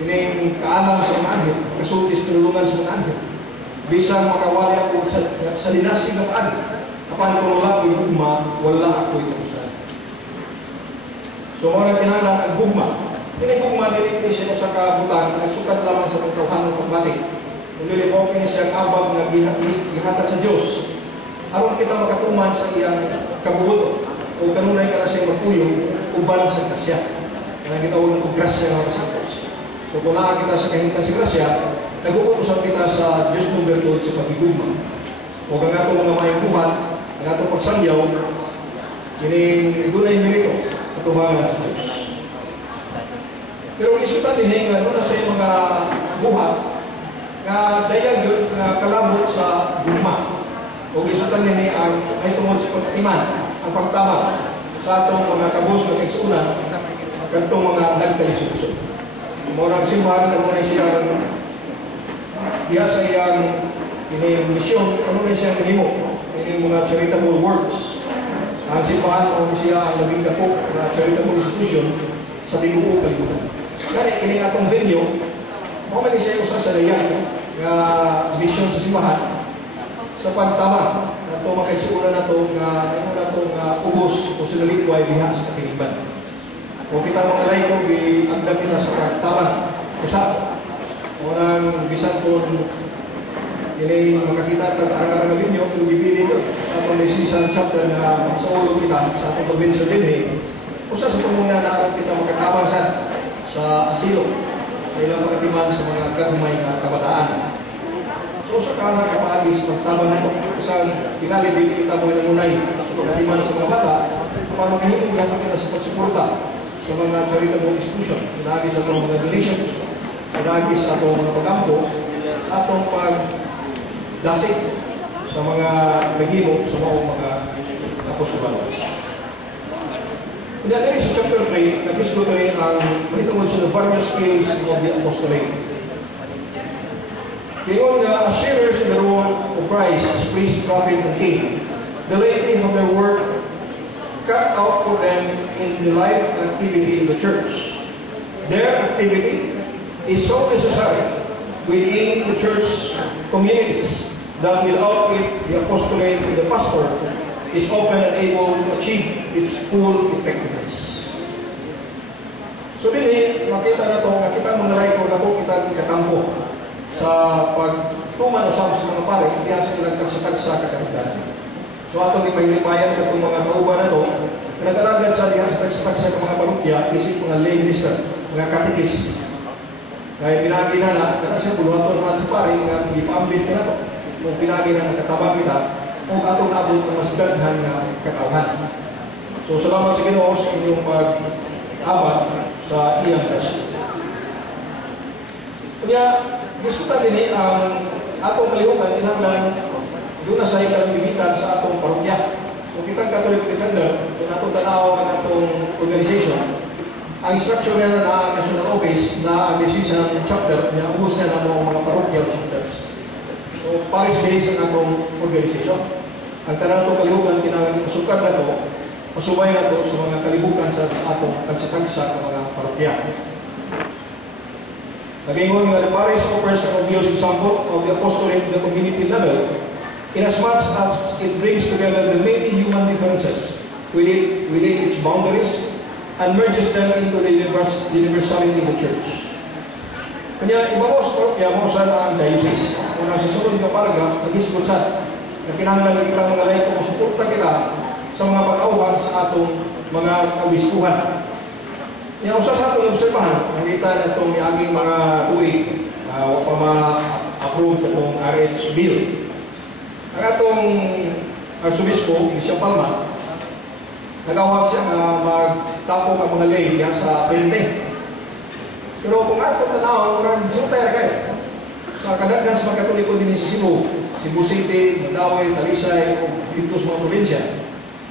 kining kaalam sa mga anghel, kasultis pinulungan sa mga anghel. Bisan makawali ako sa dinasig ng anghel. Kapan kung wala ko'y gugma, wala ako'y kapustahan. So, mga kinahanglan ang gugma. Kining gugma, nilipin siya sa kabutan, nagsukat lamang sa pagtawhan ng pagbalik. Kung nilipin siya ang abag na gihatag sa Diyos. Aron kita makatuman sa iyang kabubuto. O kanunay ka na siyang magpuyo, uban sa grasya. Kaya kita ulang kong grasya ng Santos. So, kung naa kita sa kahintan sa grasya, nag-uutusan kita sa Diyos ng virtud sa pagigugma. O kung nga mga may buhat, ang atong pagsangyaw, dunay merito at tumangan sa Diyos. Pero isutan din nga, na sa mga buhat, nga dayag yun, nga kalabot sa gugma. O isutan din ang ay tungod sa pagkatiman, ang pagtama sa atong mga kabus na kaigsuunan, kantong mga nagkalisuso. Muna ang simbahan, kanunay siyang diya sa iyang misyon, kanunay siyang himo. Ini mga charitable works. Ang simbahan o siya ang labing dako na charitable institution sa tinuo kalibutan. Kaya kining atong venue, mo man siya usa sa dayan nga mission sa simbahan sa pagtama na ito makaigsuunan na ito nga ubos o sinalikway diha sa katiliban. O kita mga laiko, agdag kita sa pagtama. Usap. O nang bisan kung ini makakita at arang-arang na video, kung bibili ito sa atong season chapter na sa ulo kita sa atong provincial din usa sa tumuna na aron kita makatabang sa asilo ilang makatiman sa mga gagmay na kabataan. So sa kaha kapaagis pagtabang na ito isang tingali din kita mo nangunay sa pagkatiman sa mga bata para makahimong gano'n kita sa pagsuporta sa mga charitable institution, pinagi sa atong mga donation, pinagi sa atong mga pagampo, sa atong dasig sa mga naghimo sa mga apostolado. Kaya din sa chapter 3, nag-islo rin ang mahitungod sa various fields of the apostolate. Ngayon nga, as sharers in the role of Christ as priest, prophet, and king, the laity have their work cut out for them in the life and activity of the church. Their activity is so necessary within the church communities that without it, the apostolate and the pastor is often unable to achieve its full effectiveness. So din makita na ito, nakita mga laiko na po kita katampo sa pagtuman usap sa mga pare, hindi sa ilang tagsatag sa kakalagdanan. So atong ipahilipayan itong mga kauban na ito, nag-alagad sa diha sa tagsa mga parokya isip mga lay minister, mga catechist. Kaya pinagi na kada siya puluhaton man sa pare nga gipaambit ka na to. Kung pinagi na nakatabang kita, kung atong naabot ng mas daghan nga katawhan. So salamat sa Ginoo sa inyong pag-abat sa iyang grasya. Kaya diskutan din ang atong kalihukan kinahanglan doon na sa ikalimitan sa atong parokya. Kung kitang Catholic Defender, kung atong tanaw ang atong organization, ang structure niya na ang national office na ang decision chapter niya, ubos niya na mga parochial chapters. So, parish-based ang atong organization. Ang tanang itong kalihukan, kinahanglan masukad na ito, masubay na ito sa mga kalibukan sa atong tagsa-tagsa ng mga parokya. Nag-ingon nga, the parish offers an obvious example of the apostolate at the community level, inasmuch as it brings together the many human differences within its boundaries and merges them into the universality of the church. Kanya, iba mo sa parokya, mo sa ang diocese. Kung nasa sunod ka paragraph, nag-iskulsat, na kinahanglan kita mga laiko, suporta kita sa mga pag-auhan sa atong mga kabispuhan. Yung usa sa atong obserbahan, nakita na itong aging mga tuig, wala pa ma-approve itong RH bill. Ang atong Arsobispo, Bishop Palma, nagawag siya na magtapok ang mga lay yan sa printing. Pero kung atong tanaw, marang sutay kayo. Sa kadaghan sa mga Katoliko din sa Cebu City, Mandaue, Talisay, o dito sa mga probinsya,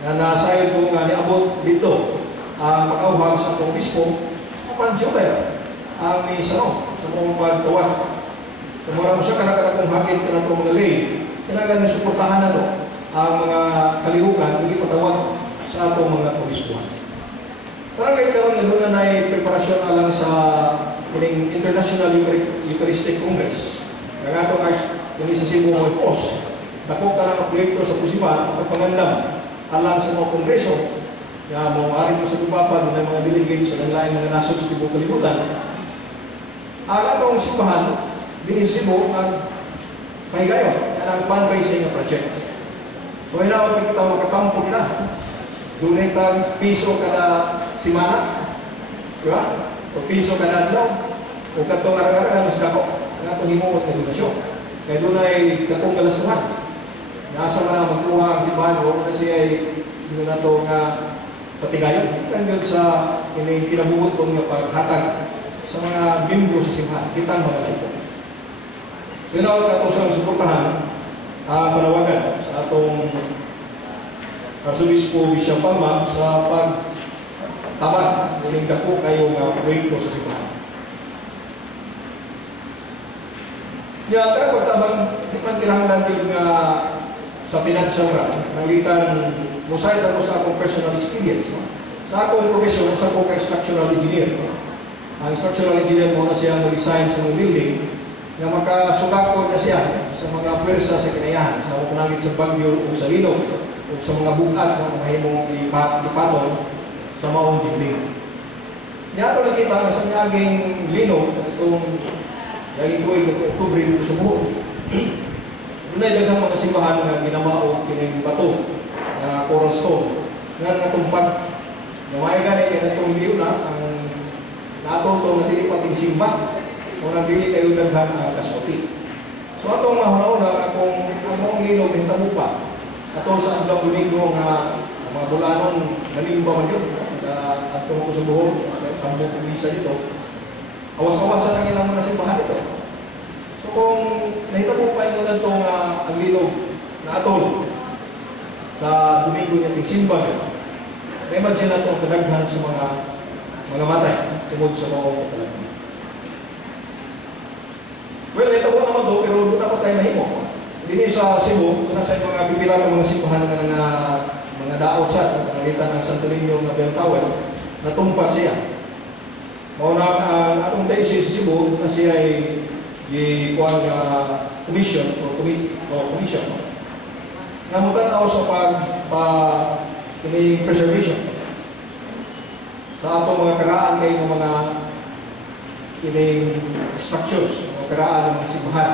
na nasayon ko nga niabot dito ang pag-auhag sa atong bispo, kapan sutay ang ni Sanong sa mga pagtawag. Kung mura mo siya kanakadakong hagit ka na itong mga lay, kailangan na suportahan na ito ang mga kalihukan, hindi patawag sa atong mga obispuhan. Parang ngayon karoon na doon na preparasyon alang sa International Eucharistic Congress. Ang atong yung isa Cebu mo post, dako ka lang ang proyekto sa Pusipan, ang pangandam alang sa mga kongreso, na maaari po sa Tupapa, doon ang mga delegates sa lain mga nasod sa Cebu kalibutan. Ang atong simbahan, din sa Cebu, nagpahigayon, yan ang fundraising na project. So, hinawag kita makatampo kita. Doon ang piso kada simana, di ba? O piso kada adlaw, o katong araw-araw, mas dako, ang atong himuot na donasyon. Kaya doon ay katong kalasuhan. Nasa man na magkuha ang simbahan ko, kasi ay doon na ito nga patigayon. Hanggang sa pinabugot kong paghatag sa mga membro sa simbahan, kitang mga laito. So, hinawag ka ito sa suportahan, panawagan sa atong Arsobispo Bishop Palma sa pagtabag ng dako kayo nga proyekto sa simbahan. Kaya pagtabang, di man kinahanglan yun nga sa financial ra, nangitan musay ako sa akong personal experience. No? Sa akong profession, sa akong structural engineer. No? Ang structural engineer mo na siya mag-design sa mga building na makasugakod na siya sa mga pwersa sa kinayahan, sa mga panangit sa bagyo o sa lino, o sa mga bukad na mahimong ipatol sa maong building. Kaya ito nakita na sa naging lino, itong dahil ito ay Oktubre dito sa buho. Doon ay daghang mga simbahan na ginamao kining bato na coral stone. Nga natumpag. Naway gani kaya itong liyo na ang natutong na dili pating simba o na dili kayo daghang kasoti. So atong mahuna-una akong among lino hintabo pa. Ato sa adlaw Domingo nga mga bulanon nalimba man yun. Atong ko sa buho, tambok kumisa dito. Awas-awasan ang ilang mga simbahan ito. So kung nahitabo pa yung itong ang linog na atol sa Domingo niya simba, may imagine na itong kadaghan sa mga matay tungod sa mga kapalagan. Well, nahitabo naman doon, pero doon ako tayo mahimo. Dini sa Cebu, doon sa mga pipila ng mga simbahan na mga daot sa pangalitan ng Santo Niño na bell tower, natumpad siya. Mauna ang atong diocese sa Cebu na siya ay gikuan nga commission o commission. Namutan ako sa preservation sa atong mga karaan kay mga ining structures, mga karaan ng mga simbahan.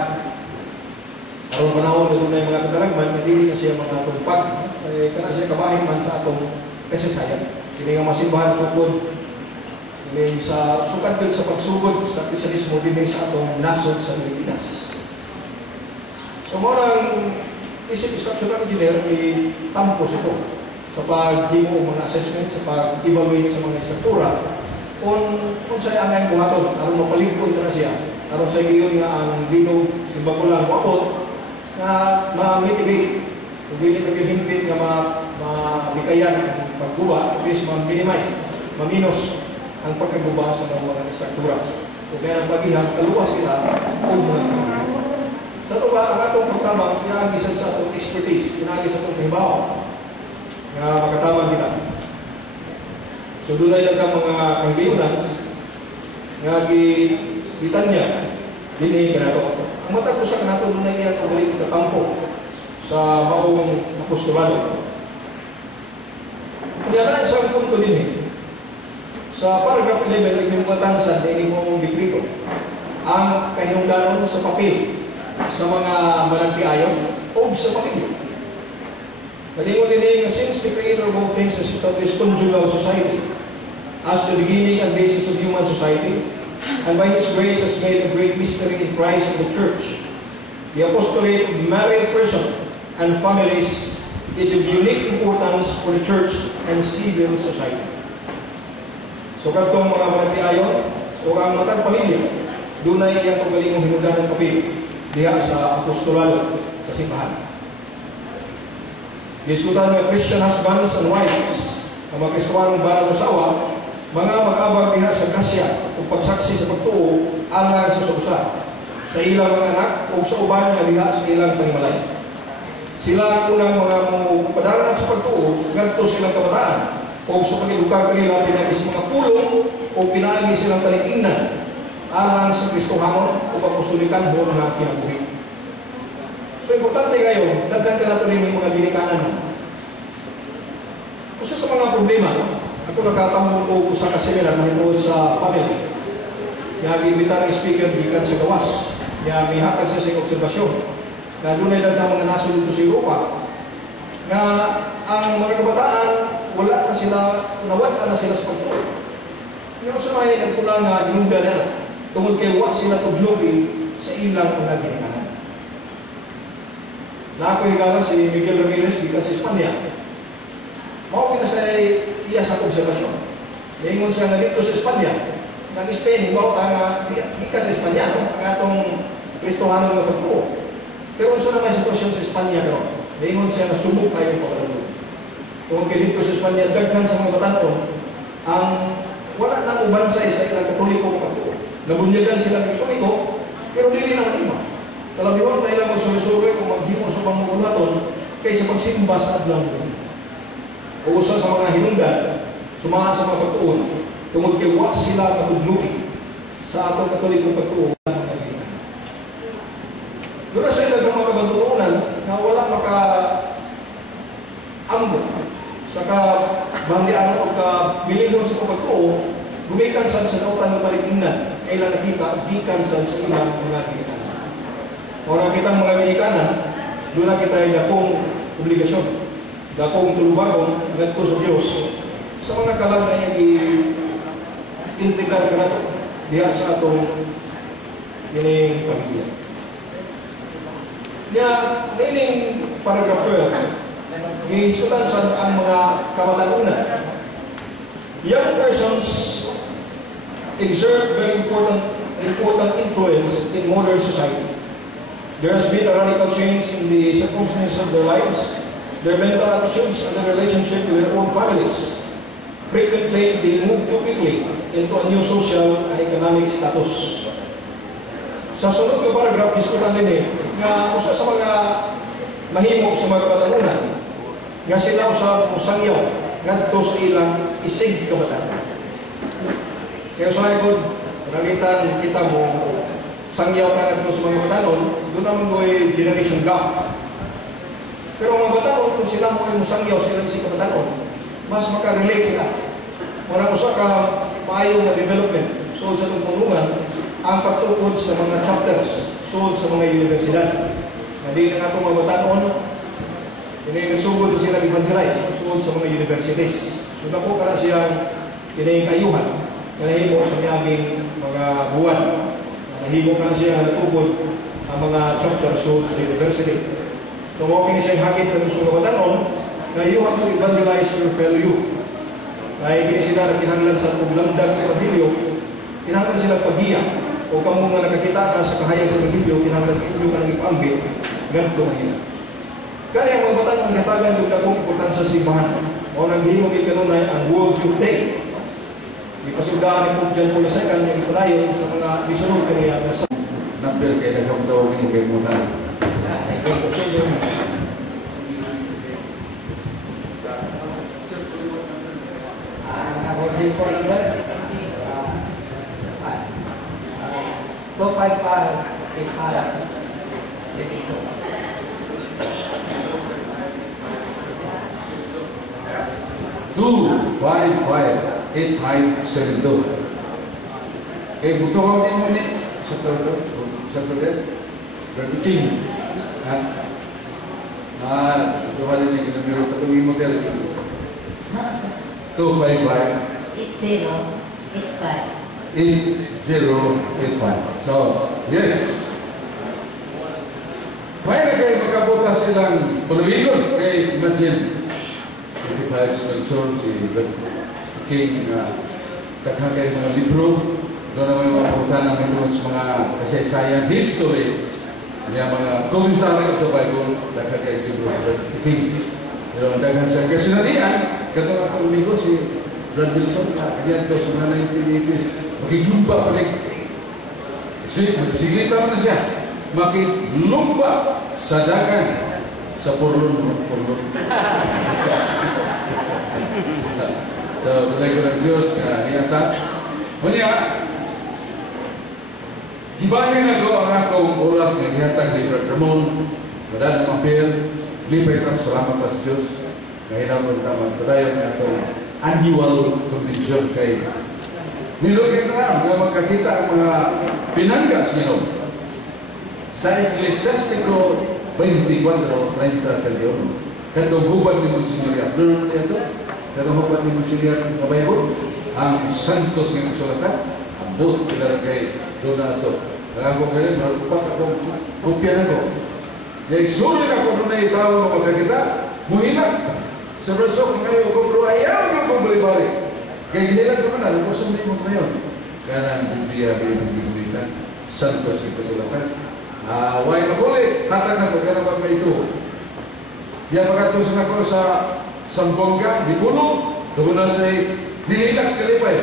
Aron panahon na mga kadalagman, hindi na siya mga tumpag. Kana siya kabahin man sa atong kasaysayan. Kini nga masimbahan tukod, kini sa sukat yun sa pagsugod sa Kristiyanismo din sa atong nasod sa Pilipinas. So morang isip structural engineer tampos ito sa paghimo mga assessment, sa pag-evaluate sa mga struktura kung sa'y angay buhaton, aron mapalingkod ka na siya, aron sa iyon nga ang linog simbago lang buhaton na ma-mitigate, kung hindi naghihimpit nga mabikayan ang pagguba, at least ma-minimize, ma-minus ang pagkaguba sa mga struktura. Kung meron paghihang, kaluwas kita, kung mga sa ito ba, ang atong pagtamang, pinagisan sa atong expertise, pinagisan sa atong kahibaw, nga makatamang kita. So, doon ay lang mga kahibayunan, nga gitan niya, dinihin ka na ito. Ang matapos sa kanato, doon ay iyang pabalik katampo sa maong apostolado. Kaya sa punto din sa paragraph 11, nagmimukatan sa dinig mong dikrito, ang kahinungdanon sa papel sa mga managtiayon o sa pamilya. Nalingon din nga since the creator of all things has established conjugal society as the beginning and basis of human society, and by His grace has made a great mystery in Christ and the Church, the apostolate of married person and families is of unique importance for the Church and civil society. So katong mga managtiayon o ang matag pamilya, doon ay iyang pagaling hinugdan ng papel diya sa apostolado sa simbahan. Diskutan ng Christian husbands and wives, ang mga Kristowanong banang usawa, mga mag-abag diha sa grasya o pagsaksi sa pagtuo alang sa susa sa ilang mga anak o sa uban nga diha sa ilang panimalay. Sila ang unang mga padalan sa pagtuo ngadto silang kabataan o sa pagedukar kanila pinagi sa mga pulong o pinagi silang paligingnan alang sa Kristohanon o pagpusulikan mo na kinabuhi. So, importante kayo, daghan ka na ito rin yung mga ginikanan. Kasi sa mga problema, ako nakatamo ko sa kaseminar na hituod sa family. Nag-imbita ng speaker gikan sa gawas. May hatag sa sing obserbasyon. Na doon ay daghang mga naso dito sa Europa na ang mga kabataan, wala na sila, nawala na sila sa pagtuo. Pero sa may nagpulang na ginunda na, tungod kay wak sila tuglugi sa ilang mga ginikanan. Nako higala si Miguel Ramirez gikan sa Espanya. Mao sa iya sa obserbasyon. Ingon siya nga dito sa Espanya, nag-Spain, mao nga gikan sa Espanya, ang atong Kristohanon nga pagtuo. Pero unsa na may sitwasyon sa Espanya pero ingon siya nga subok kayo pagtuo. Kung dito sa Espanya daghan sa mga batanon ang wala nang ubansay sa ilang Katoliko nga pagtuo. Nabunyagan sila ng Katoliko, pero dili naman iba. Kalabihon na ilang magsulisuroy kung maghimo sa pangulaton kaysa pagsimba sa adlang doon. O usa sa mga hinungdan, sumahan sa mga pagtuon, tungod kay wa sila katudlugi sa atong Katolikong pagtuon. Doon na sa ilang mga kabantuunan na wala maka-ambot sa kabangdian o kabiligon sa pagtuo, gumikan sa nautan ng paligingnan ay ilang nakita, gikan sa ilang mga ginikanan. Kung nakita ang mga ginikanan, doon na kita ay dakong obligasyon, dakong tulubagon, nagto sa Diyos, sa mga kalang na i-intrigar ka na ito, diya sa atong gining pamilya. Diya, nailing paragraph 12, isutan sa ang mga kamatalunan. Young persons exert very important influence in modern society. There has been a radical change in the circumstances of their lives, their mental attitudes, and their relationship with their own families. Frequently, they move too quickly into a new social and economic status. Sa sunod ng paragraph, diskutan din nga usa sa mga mahimo sa mga kabatanunan nga sila usab musangyaw ngadto sa ilang isig kabatanunan. Kaya sa ikod, panalitan kita mo sangyaw ka ngadto sa mga batanon, doon naman ko ay generation gap. Pero ang mga batanon, kung sila mo ay musangyaw sa ilang isig kabatanon, mas makarelate sila. Wala usa ka maayong na development so sa itong punungan ang pagtukod sa mga chapters, suod sa mga universidad. Hindi na itong mga batanon, hindi Kaya nagsugod sa sila evangelize, nagsugod sa mga universities. So dako ka na siyang kinahingayuhan, nahimo sa miyaging mga buwan. Nahimo ka na siya natugod ang mga chapters sa university. So mo kini siyang hagit na gusto nga batanon, na you have to evangelize your fellow youth. Kaya kini sila na kinahanglan sa paglandag sa Evangelyo, kinahanglan sila paghiya. O kamo nga nakakita na sa kahayag sa Evangelyo, kinahanglan inyo ka nang ipaambit, ganito mahina. Kaya ang mga batang ang katagan yung dakong importansya sa simbahan. O naghimog kanunay ang world youth day. Ipasugdaan ni Pope John Paul II yung ipadayon sa mga bisunod kaniya na sa Nampil kayo na kong tawag yung kay muna. About his phone number, 255-8572. Kaya buto ko din mo ni sa tuloy, berkuting. Ito halin ni kinamiro katungin mo tayo. 255-8085. So, yes. May na kayo makabuta silang paluhigon. Kaya imagine, 85 sponsor, si King, takhan kayo mga libro. Doon naman mga puta namin doon sa mga kasaysayan, history, mga komentaryo sa Bible, takhan kayo libro sa King. Pero ang daghan sa kasinatian, katong ang pag-umigo si Brad Wilson, kanya ito sa mga 1980s, makigumba pa rin. Siglita mo na siya, makilumba sa dagan sa purlon. So, tulay ko ng Diyos, niyata. Muna, gibahin ako ang akong oras ng gihatag ni Brad Ramon, madaan ng apel, lipay ng salamat pa sa Diyos. Kahit ako naman, padayon na itong annual convention kay nilugay na nga magkakita ang mga pinanggas nyo sa Ecclesiastico 24:30. Katong hubad ni Monsignor Yaflor nito, katong hubad ni Monsignor sa Bible, ang santos ng sulatan, ang boot ilar kay Donato. Ako kayo, marupak ako, kopya na ko. Kaya sulit ako doon na itawa mo magkakita, muhilang. Sa braso kung kayo kumpro, ayaw nyo kung balik-balik. Kaya gihilang naman na, ako sumili mo ngayon. Kaya ang Biblia kayo ng bigulitan, santos ng kasulatan. Huwag makulit, natag na ko, kaya naman may ito. Yan magkatusan ako sa Sambonga, di puno, doon sa nihilas kalipay.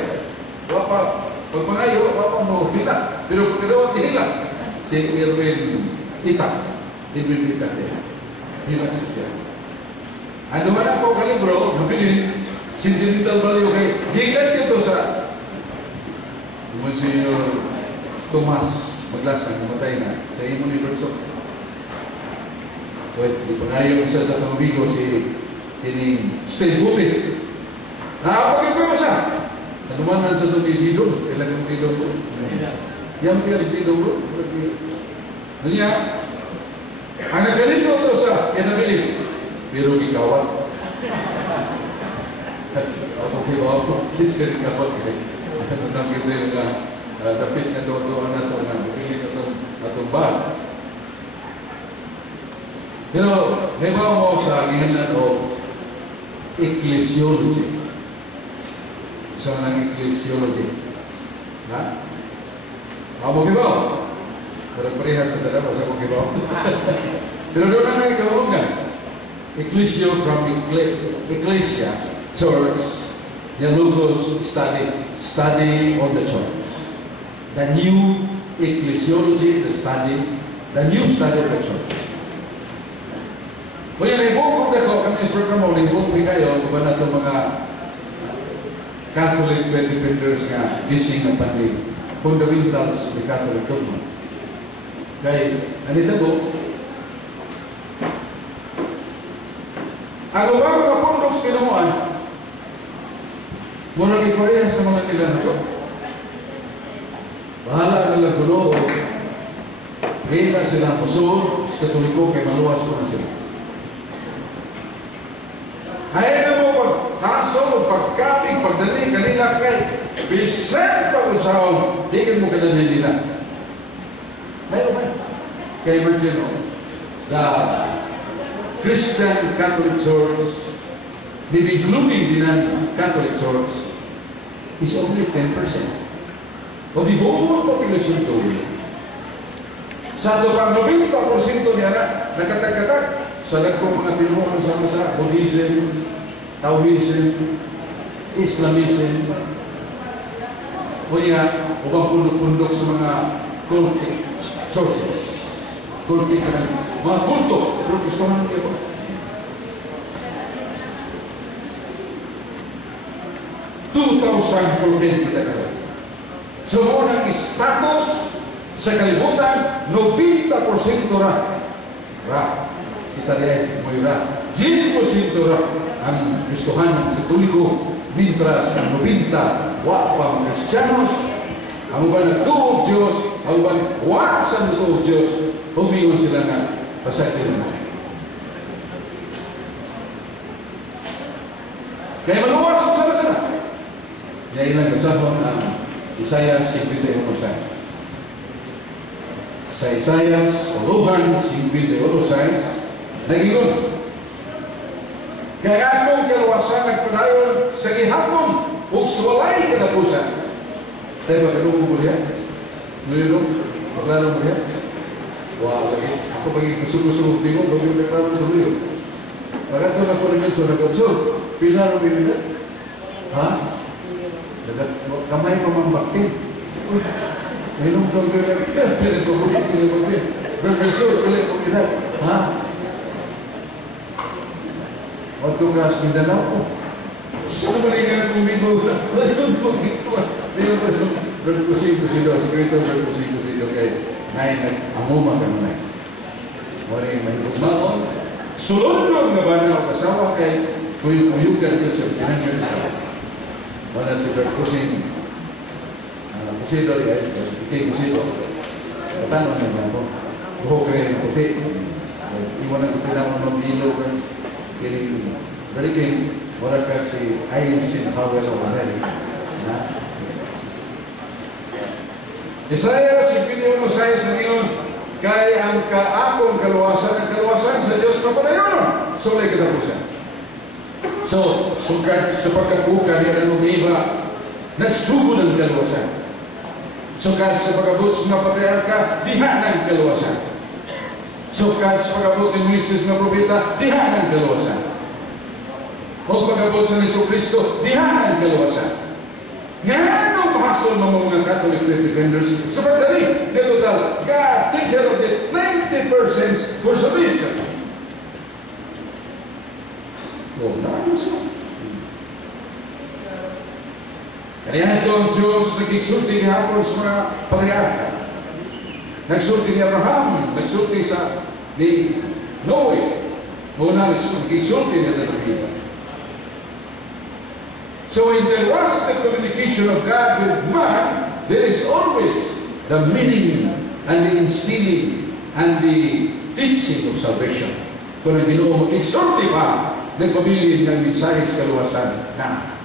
Wapa, pag mangayo, wapa mo hila. Pero pag kadawa, hila. Si Irwin Ita. Irwin Ita. Hila siya. Ano man ako kalibro, nabilin, sentimental value kay gikan dito sa Monsignor Tomas Maglasan, namatay na sa imo ni Berso. Wait, di pa ngayon siya sa Pangbigo si kining Steve Butit. Nakapagin ko siya. Ano man sa ito ni Lido, kailangan ng Lido ko. Yan kaya Lido ko. Niya, ang nakalito sa kinabilin. Pero gikawat. Ako kiwawat, please ka gikawat. Ano nang kita yung tapit na doon na ito, na bumili na itong bag. Pero, may mga mo sa gihanan o ecclesiology. Isa ng ecclesiology. Ha? Ako kibaw. Pero parehas sa dalawa sa ako kibaw. Pero doon na nagkahulugan. Ecclesio from Ecclesia, church, the logos study on the church. The new ecclesiology, the new study of the church. Kaya naibuong ko kami sa programa, naibuong ko kayo, kung ba na itong mga Catholic faith defenders nga gising na pandi fundamentals of the Catholic dogma. Kaya, anita po, ang ubang mga pundoks kinuhaan, muna ipareha sa mga nila na ito. Bahala nila gulo o hina sila musuon sa Katoliko kay maluwas ko na sila. pagkabig, pagdali, kanila kay bisan pag-usahon, di ka mo kananin nila. Ayaw ba? Kaya imagine, the Christian Catholic Church, maybe including the non-Catholic Church, is only 10% of the whole population today. Sa ito pang 90% niya na nakatag-katag sa nagkong mga tinuhan sama sa Buddhism, Taoism, Islamism, o niya, upang pundok-pundok sa mga cultic churches. Cultic na mga kulto, pero gusto naman niya po. kita karon. So, unang status sa kalibutan, 90% ra. Kita rin, mo ra. 10% ra ang gustuhan ng Katoliko, mintras ang 90, wa pa mga Kristiyanos, ang ba nagtuog Diyos, ang ba wa sa nagtuog Diyos, humingon sila nga pasakil na. Kaya maluwas sa sana. Kaya ilang kasabang ang Isaiah 51. Sa Isaiah 51, nagingon, kaya akong kaluwasan nagpadayon sa gihapon o swalay katapusan. Tayo ba ganun ko muli yan? Ngayon, maklaro mo yan? Wow, lagi. Ako pag gusto-gusto di mo, bagay maklaro mo tuloy yun. Pagkat ito na po rin yun, so nag-adsol, pinaro mo yun. Ha? Kamay pa mang bakti. Uy, ngayon ko gano'n, pinagpabulit ko yung bakti. Nag-adsol, ulit ko kita. Ha? Waktu ka sa Mindanao ko. Saan malingan kong bigo? Ayun po ito. Ayun po ito. Berkusing-kusido. Sekreto berkusing-kusido kay ngayon nag-amuma ka naman. Wala yung mahigog maon. Sulundong na ba na o kasawa kay kuyug-kuyugan ko sa pinanggan sa wala si berkusing kusido ay ikay-kusido. Katanong naman po. Buhok rin ang puti. Iwan ang kutinang mga ilo kini balikin orang kasi Einstein Howell o Mahal na Isaiah 51 saya sa ngayon kay ang kaakong kaluwasan sa Diyos na panayon sulay katapusan. So sukat sa pagkabuka niya ng iba nagsugo ng kaluwasan. Sukat sa pagkabot sa mga patriarka diha ng kaluwasan. Sukat sa pag-abot ni Moises na propeta, diha ng kaluwasan. O pag-abot sa Jesucristo, diha ng kaluwasan. Nga anong pasol ng mga Catholic faith defenders sa pagdali? Na total, God take care of the 90% for salvation. O, nakakos mo. Kaya ito ang Diyos nag-isulti hapon sa mga patriarka. Nagsulti ni Abraham, nagsulti sa ni Noe, una nagsulti ni David. So in the rusted communication of God with man, there is always the meaning and the instilling and the teaching of salvation. Kung ang Ginoo mag-exulti pa ng pabilin ng mensahe sa kaluwasan na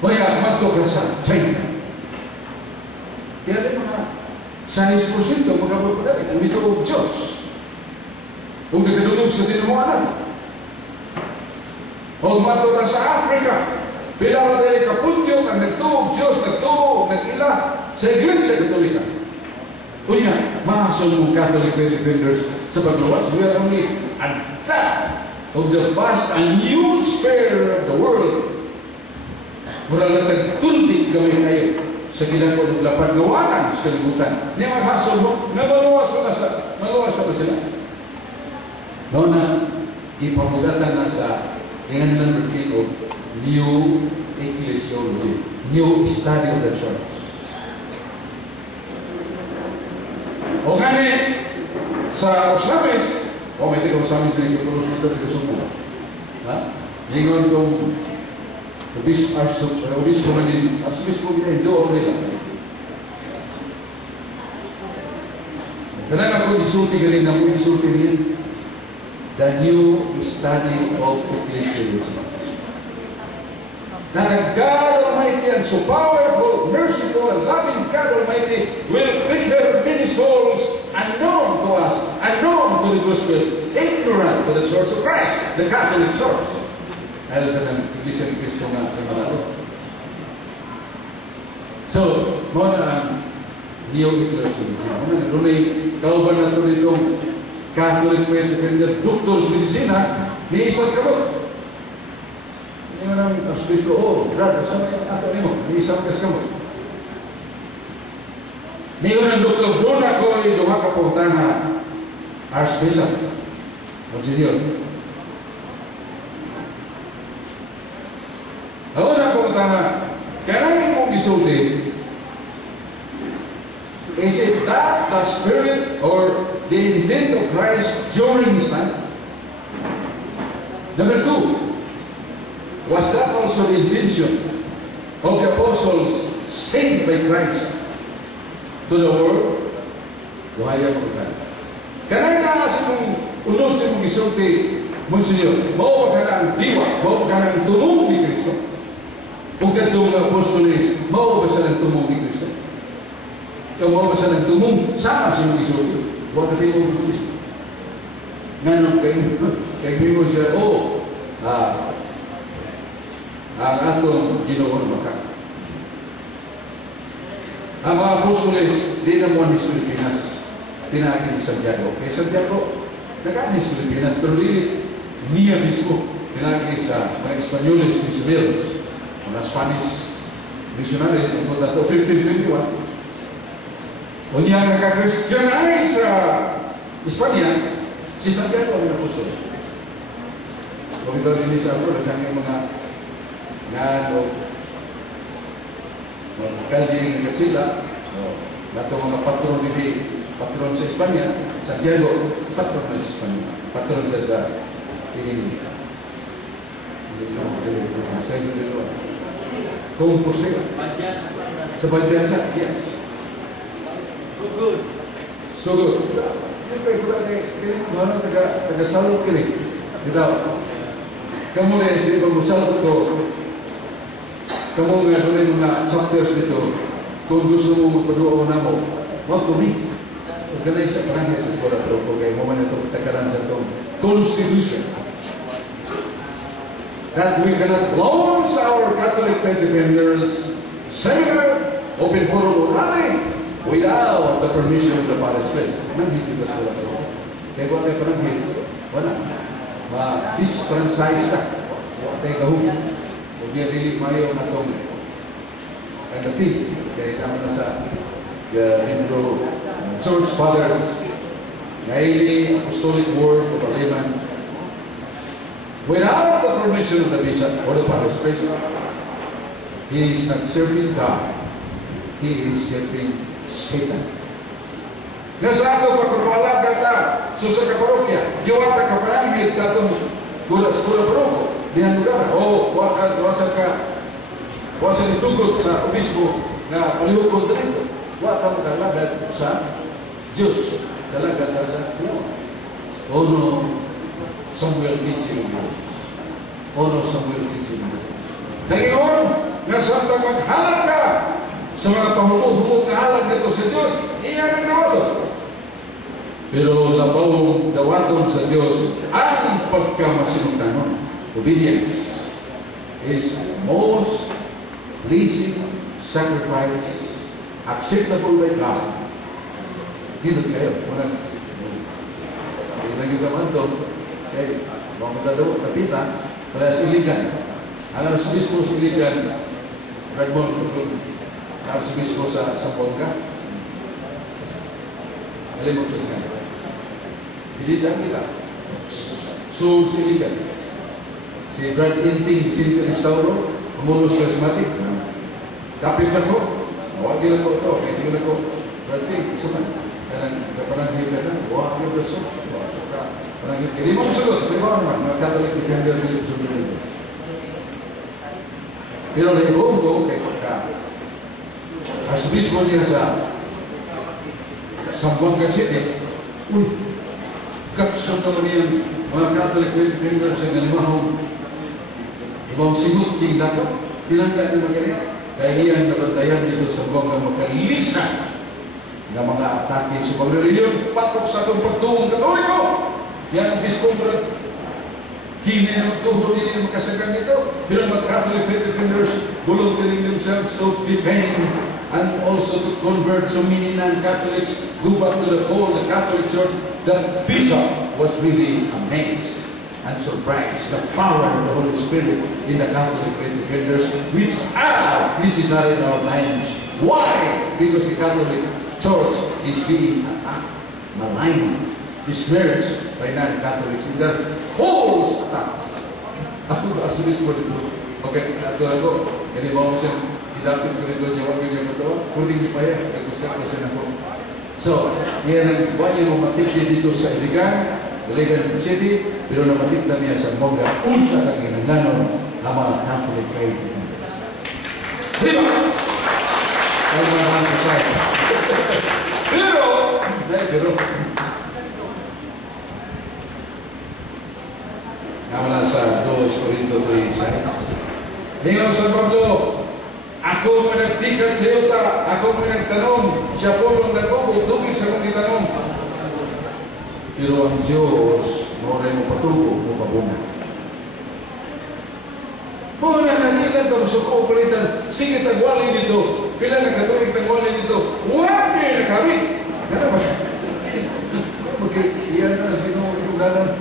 kaya magto ka sa China. Kaya rin mga 6% magkabot pa dali. Kung ito ang Diyos. Kung nagkadulog sa tinumanan. O matota sa Africa. Pila na dali kapuntyo ang nagtuog Diyos, nagtuog, nag-ila sa Iglesia Katolika. Kunya, mahasol mong Catholic defenders sa pagluwas. We are only at that of the vast and huge sphere of the world. Mura lang tagtuntik gawin kayo sa ginagawa ng lapad gawanan sa kalibutan. Niya maghasol mo, maluwas pa sila. Noon na, ipamugatan na sa ingan ng Bertino, new ecclesiology, new study of the church. O gani, sa Osamis, may tika Osamis na yung tulus nito dito sa mga. Ningon itong Obispo Manila, Arsobispo Manila, doon nila. Ganang ako isulti galing na mo isulti rin the new study of ecclesiology. that the God Almighty and so powerful, merciful, and loving God Almighty will take care of many souls unknown to us, unknown to the gospel, ignorant to the Church of Christ, the Catholic Church. Dahil sa Iglesia ni Cristo nga manalo. So, mo na ang neo-Hitler solution. Lunay, kauban na ito ditong Catholic faith defender, doctors, medicina, ni Isos ka mo. Hindi mo namin ang Cristo, oh, brad, saan may ato ni mo? Ni Isos ka mo. Ngayon ang doktor, doon ako ay duha ka puntana Archbishop. Monsignor. Ako na puntana, kailangan mong isulti, is it that the Spirit or the intent of Christ during His time? Number two, was that also the intention of the apostles sent by Christ to the world? Buhaya mo tayo. Kanay na sa mong unod sa mong isulti, Monsignor, mao ka na ang diwa, mao ka na ang tumong ni Kristo. Kung katong apostoles, mao ba sa ng tumong ni Kristo? Kung mao ba sa ng tumong sama sa mong isulti, buwan natin mo ng Kristo. Nganong kay mo siya, ang atong Ginoo na maka. Ang mga apostoles, di na mo ang Pilipinas. Tinakin ni Santiago. Kaya Santiago, nag-anin sa Pilipinas, pero hindi niya mismo tinakin sa mga Espanyoles, misioneros, mga Spanish missionaries, ang punta ito, 1521. O niya nagka-Christianize sa Espanya, si Santiago ang apostol. Kung ito din sa ako, nagkang yung mga kaljing ng Katsila, nato mga patron dito, patron sa Espanya, Santiago, patron na sa Espanya. Patron sa tingin. Sa ito. Kung po siya. Sa Banjasa, yes. So good. Taga-salot ka rin. Kamu na yung pag-usalot ko. Kamu nga doon mga chapters dito. Kung gusto mo magpaduwa na mo, wag ko rin. Ganay sa parangay sa Eskwela Paroko kay mo man itong takaran sa itong Constitution that we cannot launch our Catholic faith defenders seminar open forum or rally without the permission of the Paris Press. Nandito ka Eskwela Paroko. Kaya kung tayo parangay, wala. Ma-disfranchise ka. Huwag tayo kahug. Huwag niya really mayo na itong kandating. Kaya naman na sa libro Church Fathers, daily apostolic word of a layman, without the permission of the bishop or the Paris Press, he is not serving God, he is serving Satan. Nga sa ato pagpapalag kata, so sa kaparokya, yung ata kapanangin sa atong Eskwela Paroko, diyan lugar, wasa nitugot sa obispo na palihukod dito. Wa ka makalagad sa Diyos, kalagad sa Diyos. Ono Samuel 15. Ono Samuel 15. Ngayon, nasanta maghalag ka sa mga pahumog-humog na halag nito sa Diyos, iyan ang dawaton. Pero labawong dawaton sa Diyos, ang pagkamasinungtanon, obedience, is most pleasing sacrifice acceptable by God. Ginod kayo. Unang, hindi lang yung gaman ito. Okay, mga matalaw, tapita, para sa iligan. Ang arsibispo sa iligan, Redmond, arsibispo sa Samponga. Alam mo ito siya. Hindi lang kita. Sold sa iligan. Si Brad Inting, Sinti Restauro, Umulos Charismatic. Kapit ako. Huwag nila ko ito, kaya nila ko, berarti, gusto man, kapananghin ka na, huwag nila gusto, pananghin ka. Hindi mo sagot, di ba naman, mga Catholic defender nila gusto nila. Pero naibuong ko, kay pagka, arsibispo niya sa Zamboanga City, uy, kakson naman yung mga Catholic defenders ang limahong sigut, ching dato. Pinangga ni Magani. Kaya iyang nabantayan dito sa mga makalisan ng mga atake sa pagreliyon patok sa itong pagtuong Katoliko. Yan discovered. Kini ang tuhod nila makasagang ito. Pero mga Catholic faith defenders volunteering themselves to defend and also to convert so many non-Catholics, go back to the fold, the Catholic Church. The bishop was really amazed and surprised the power of the Holy Spirit in the Catholic faith defenders, which are necessary in our times. Why? Because the Catholic Church is being attacked, maligned, dismissed by non-Catholics in their false attacks. Ako ba asulis mo dito? Okay, ito ako. Kaya ba ako siya, idapit ko dito niya, huwag niya ito. Kuling di pa yan, naguskat ko siya na po. So, yan ang buwan niya mamatipid dito sa Iligan, Iligan City, pero namatip na niya sa Monga, unsa kang ginaganon ang mga Catholic faith defenders. Diba? Ay mga kasay. Pero, namala sa 2 Corinto 3:6. Ngayon sa Pablo, ako mo nagtikat sa iyo ta, ako mo nagtanong, siya po yung nagpapong tubig sa kong itanong. Pero ang Diyos, moray mo patubo mo pabunga. Muna nanilan ito, suko palitan, sige tagwali dito, pila na katulig tagwali dito, huwag niyo nakawin. Gana ba? Iyan na sa Ginoo itugdanan,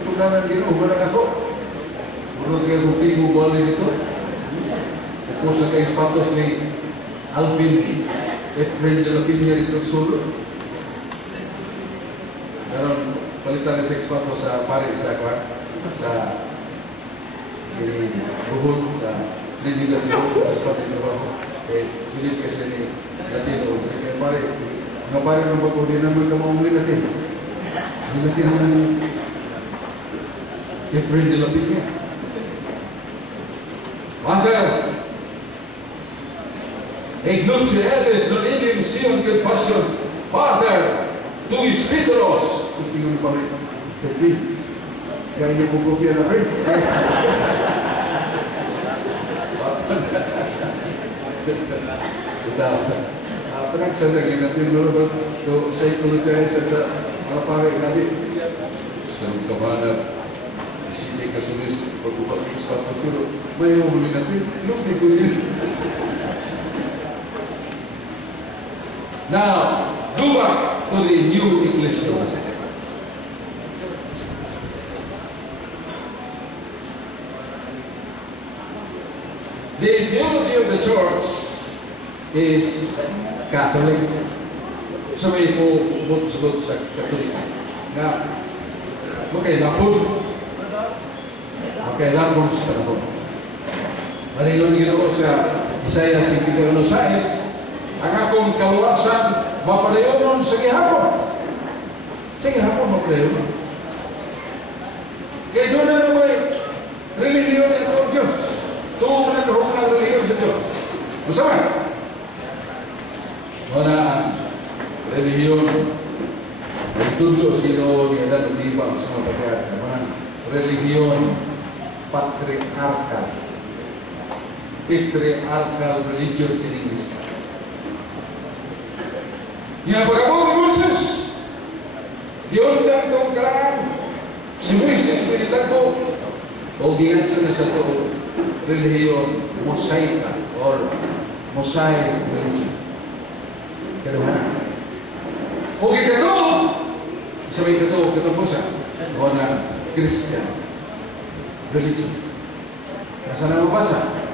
itugdanan Ginoo, walang ako. Muna kayo kung tingog wali dito. Kung sa kayo spatos ni Alvin Efren de la Piña dito solo. Ganon, palitan na sa spatos sa pari sa Buhol, sa Trinidad Buhol, sa spatos na trabaho. Sulit kasi ni Latino, kaya pari, mga pari ng bago, di naman ka maumuli natin. Hindi natin ng Efren de la Piña. Father, Ignucio Edes, non ilim sion confession. Father, tu Ispiteros. Tingnan pa rin. Tapi, kaya niya pupropya na rin. Pinagsasagin natin, lalo sa ikulutay sa mga pare natin. Sa kamanap, isipin ka sulis, pag-upag-expatos ko, may umuli natin, lumpi ko yun. Now, go back to the new Ecclesia. The theology of the church is Catholic. Sabi ko, bot sa Catholic. Now, makailangan sa panahon. Maringon ginawa sa Isaiah 51:6, ang akong kaluwasan mapadayonon sa gihapon. Sa gihapon mapadayonon. Kaya doon na naman relihiyon ito ang Diyos. Tuong na kahong ng relihiyon sa Diyos. Masama? Wala ang relihiyon nagtudlo sa Ginoo ni Adan at Ibang sa mga patriarka. Wala relihiyon patriarchal. Patriarchal religion in English. Yang pagkabot ni Moses, diundang itong kalaan. Si Moises pinitagpo. O diyan na sa ito, relihiyon Mosaika or Mosaic religion. Kaluhan. O ikato, sabi ito po sa o na Christian religion. Nasa na mabasa?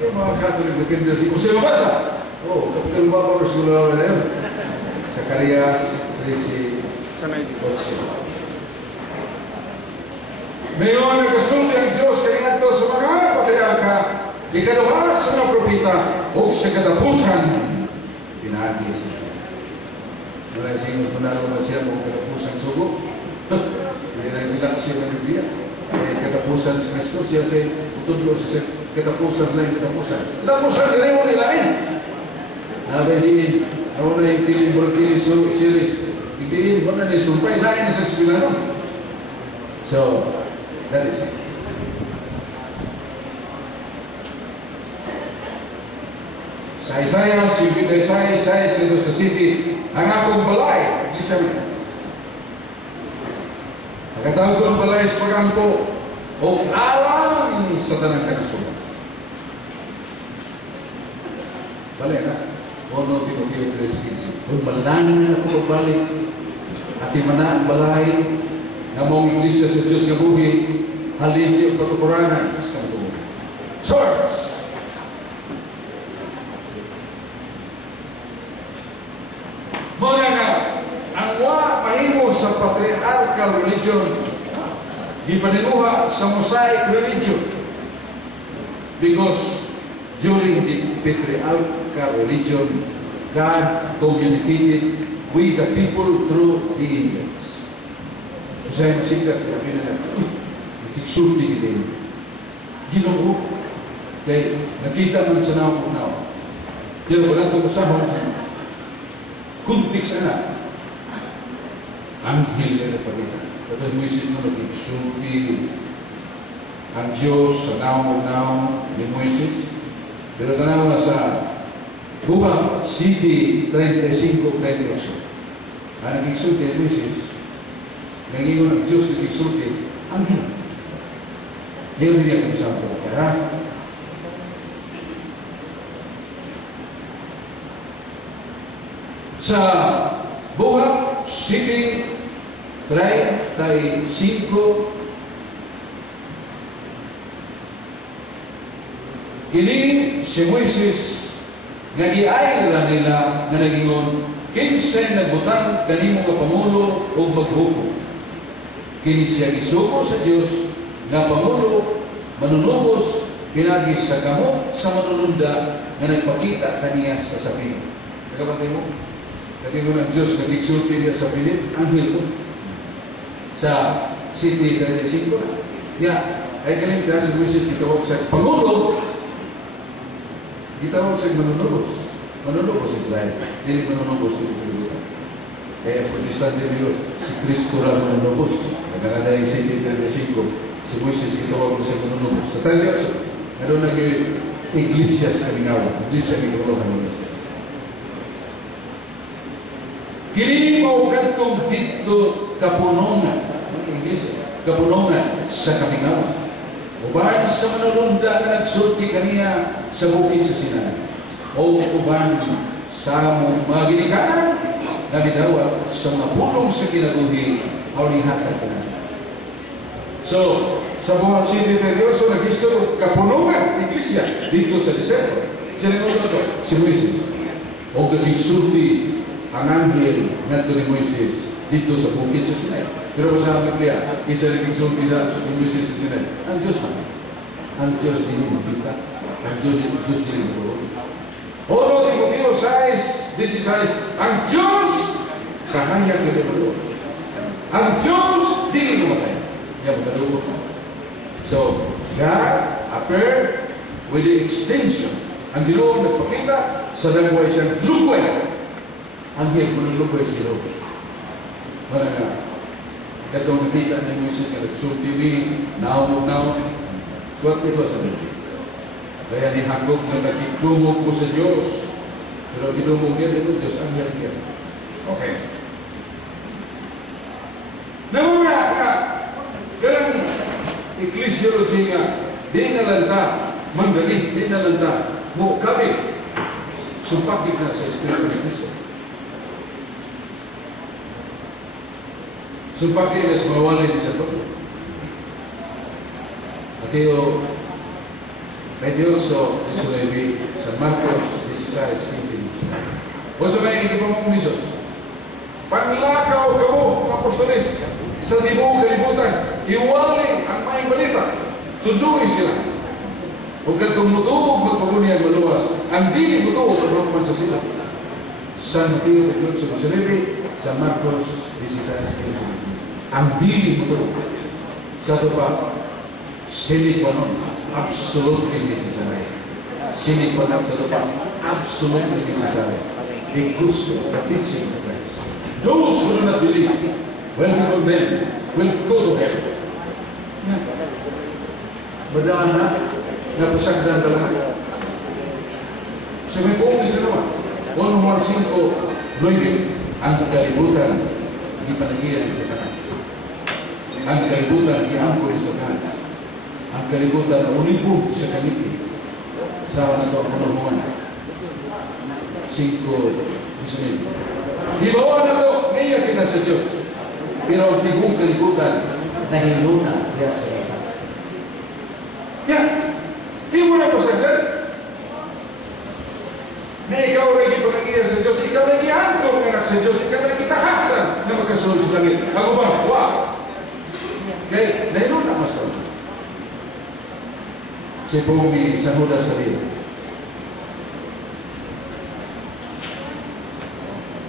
Yung mga Catholic defenders, kung sino mabasa? Kapitan ba pa siguro na yun? Zacarias 13:8. Ngayon, nagkasulti ang Diyos kanina sa mga patriarka, ikaduha sa mga propita, o sa katapusan, pinagi siya. Wala siya yung panalo na siya kung katapusan sugo. Hindi na ilak siya ng Biblia. Katapusan sa Kristo, siya siya tutudlo siya katapusan na yung katapusan. Katapusan, hindi mo nilain. Nabayin, ako na yung tiling-bortili series. Hindi, wala na yung sumpay, lain sa Espilano. So, That is it. Sa Isaiah, si Isaiah dito sa city, ang akong balay, di sabi. Nakatawag ko ang balay sa pagkampo, o alam sa tanang kanasulat. Balay na. Ono Timoteo 3:15. Kung malanan na ako pagbalik, at imana ang balay, na mong iglesia sa Diyos nga buhi, haligi ang patukurangan sa kanto. Church! Muna nga, ang wa mahimo sa patriarchal religion, ipaninuha sa Mosaic religion. Because during the patriarchal religion, God communicated with the people through the angels. Usay masigdat sa kapila na ikiksulti nila. Ginoo, kaya nakita man sa naong. Pero wala itong usahon, kuntik sana. Anghel na pagkita. Ito Moises na nag-iksulti ang Diyos sa naong ni Moises. Pero tanaw na sa Buka City 35-38. Ang nag-iksulti ni Moises, nangingon ang Diyos nag-iksulti, anghel. Ngayon niya kung saan po. Kaya, sa Buka City 35, ini si Moises nga giayla nila nga nagingon kinsay nagbutang kanimo nga pamulo o magbuko. Kini siya gisuko sa Dios nga pamulo manunubos pinagi sa kamot sa manununda nga nagpakita kaniya sa sapin. Nakapatay mo? Nagingon ang Diyos nga nagsulti niya sa pilit, anghel ko sa City 35. Ya, ay kalimta si Moises gitawag sa pamulo. Gitawag sa manunubos. Manunubos Israel. Dili manunubos sa kalibutan. Kaya protestante niyo, si Kristo lang manunubos. Nagkakadayang sa 35, si Moises gitawag sa manunubos. Sa Tandiakso, meron naging iglesia sa Kalingawa. Iglesia ni Kolohan Moises. Kini mo kantong dito kapunongan. Iglesia. Kapunongan sa Kalingawa. Uban sa manulunda na nagsulti kaniya sa bukid sa Sinai. O uban sa mga ginikanan na bidawat sa mga pulong sa kinabuhi o nihatag na. So, sa buong City 38, nag-isto kapunungan iglesia dito sa Disyerto. Sino mo ito? Si Moises. O nagsulti ang anghel ngadto ni Moises dito sa bukid sa Sinai. Pero sa Biblia, isa nagsulti sa Moises sa Sinai. Ang Diyos man. Ang Diyos din makita. Ang Diyos din makita. Ono Timoteo 6:16. Ang Diyos kahaya kinabulo. Ang Diyos din mamatay. Yan magkalubo. So, God appeared with the extension. Ang Ginoo nagpakita sa dagway siyang lugway. Ang hiyag mo ng lugway sa Ginoo. Wala nga. Katong nakita ni Moises nga nagsulti ni now. What ito sa Biblia? Kaya ni Hagok na nakikdumog mo sa Diyos. Pero dinumog niya dito Diyos ang hiyag. Okay. Namuna ka. Ganang ecclesiology nga, di nalanta, manggaling, di nalanta, mo kami, sumpakit na sa Espiritu ni Cristo. Sumpakit na sa mawalay ni sa to. Mateo 28, 19, San Marcos 16, 15. O sa may hindi pa mong misos, panglakaw ka mo, apostolis, sa tibuong kalibutan, iwali ang may balita, tudluin sila. Huwag kang tumutuog magpagunin ang maluwas, ang dili mutuog ang man sa sila. San Mateo 28, San Marcos 16, 15. Ang dili mutuog. Sa ito pa, siniponon, absolutely necessary. Siniponon sa ito pa, absolutely necessary. Because of the teaching of Christ. Those who do not believe, well before them, will go to hell. Badaan na, napasagdan talaga. Sa may buong isa naman, 1.5, 9, ang kalibutan, hindi panagiyan sa kanan. Ang kalibutan, iangkol sa kanan. Ang kalibutan, ulipog sa kalipin. Sa na ito ang panamuhan. 5:19. Ibawa na ito, ngayon kita sa Diyos. Pero ang tibong kalibutan, nahiluna diya sa iba. Yan, di mo na pasagdan. Na ikaw rin ipanagiyan sa Diyos, ikaw rin iangkol nga sa Diyos, ikaw rin kitahasan na magkasunod sa langit. Ako ba? Wow! Okay, nahiluna mas ko. Si Bumi sa Judas Iscariot.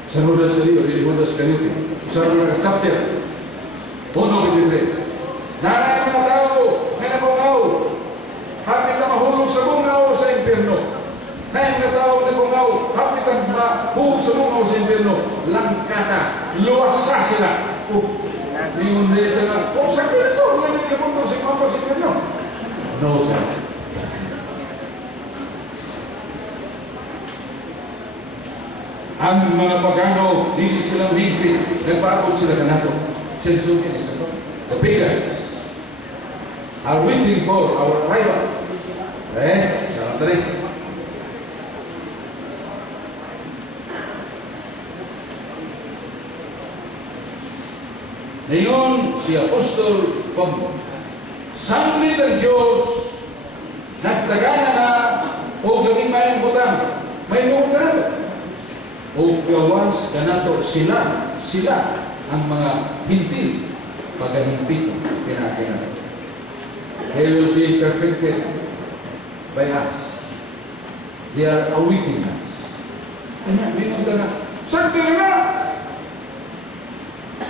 Sa Judas Iscariot, hindi Judas Iscariot. Sa chapter 1:23. Nanay mga tao, may napungaw. Hapit na mahulog sa bungaw sa impyerno. Nanay mga tao na pungaw, hapit na mahulog sa bungaw sa impyerno. Langkata, luwasa sila. Lingon nila nga, sakit na ito, nga nagkapunta sa mga sa impyerno. No, sir. Ang mga pagano, hindi silang higpit, nagpaabot sila ka nato. Sensukin isa to. The pagans are waiting for our arrival. Salamat rin. Ngayon, si Apostol Pablo, sanglit ang Diyos, nagtagana na, o gawing mayang butang, may tungkol ka nato. O gawas ka nato sila ang mga hintil pagahimpit pinakainan. They will be perfected by us. They are awaiting us. Kanya, minun ka na, saan ka na?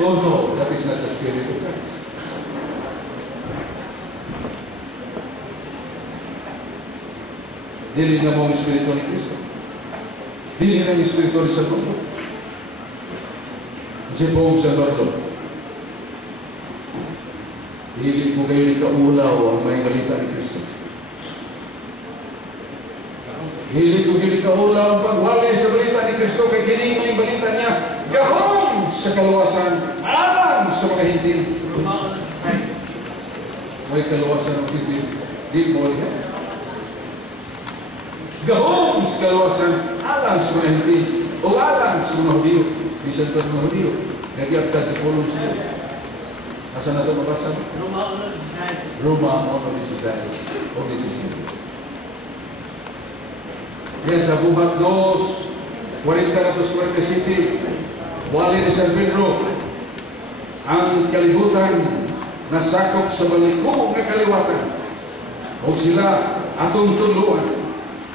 Oh no, that is not the Spirit of Christ. Dili na mo ang Espiritu ni Cristo. Dili na ang Espiritu ni Salvador. Si Pong Salvador. Dili po kayo ni kaulaw ang may balita ni Cristo. Dili po kayo ni kaulaw ang pagwali sa balita ni Cristo kay kini may balita niya gahom sa kaluwasan alam sa mga hintil. May kaluwasan ng hintil. Di mo yan. Gahom sa kaluwasan alam sa mga hintil o alam sa mga Hudiyo. Bisan pa mga Hudiyo. Nag-iaptan sa pulong siya. Asa na ito mabasa? Roma 1:16 o 17. Yan sa Buhat 2:40-47. Wali ni San Pedro ang kalibutan nasakop sa baliko nga kaliwatan. O sila atong tuluan,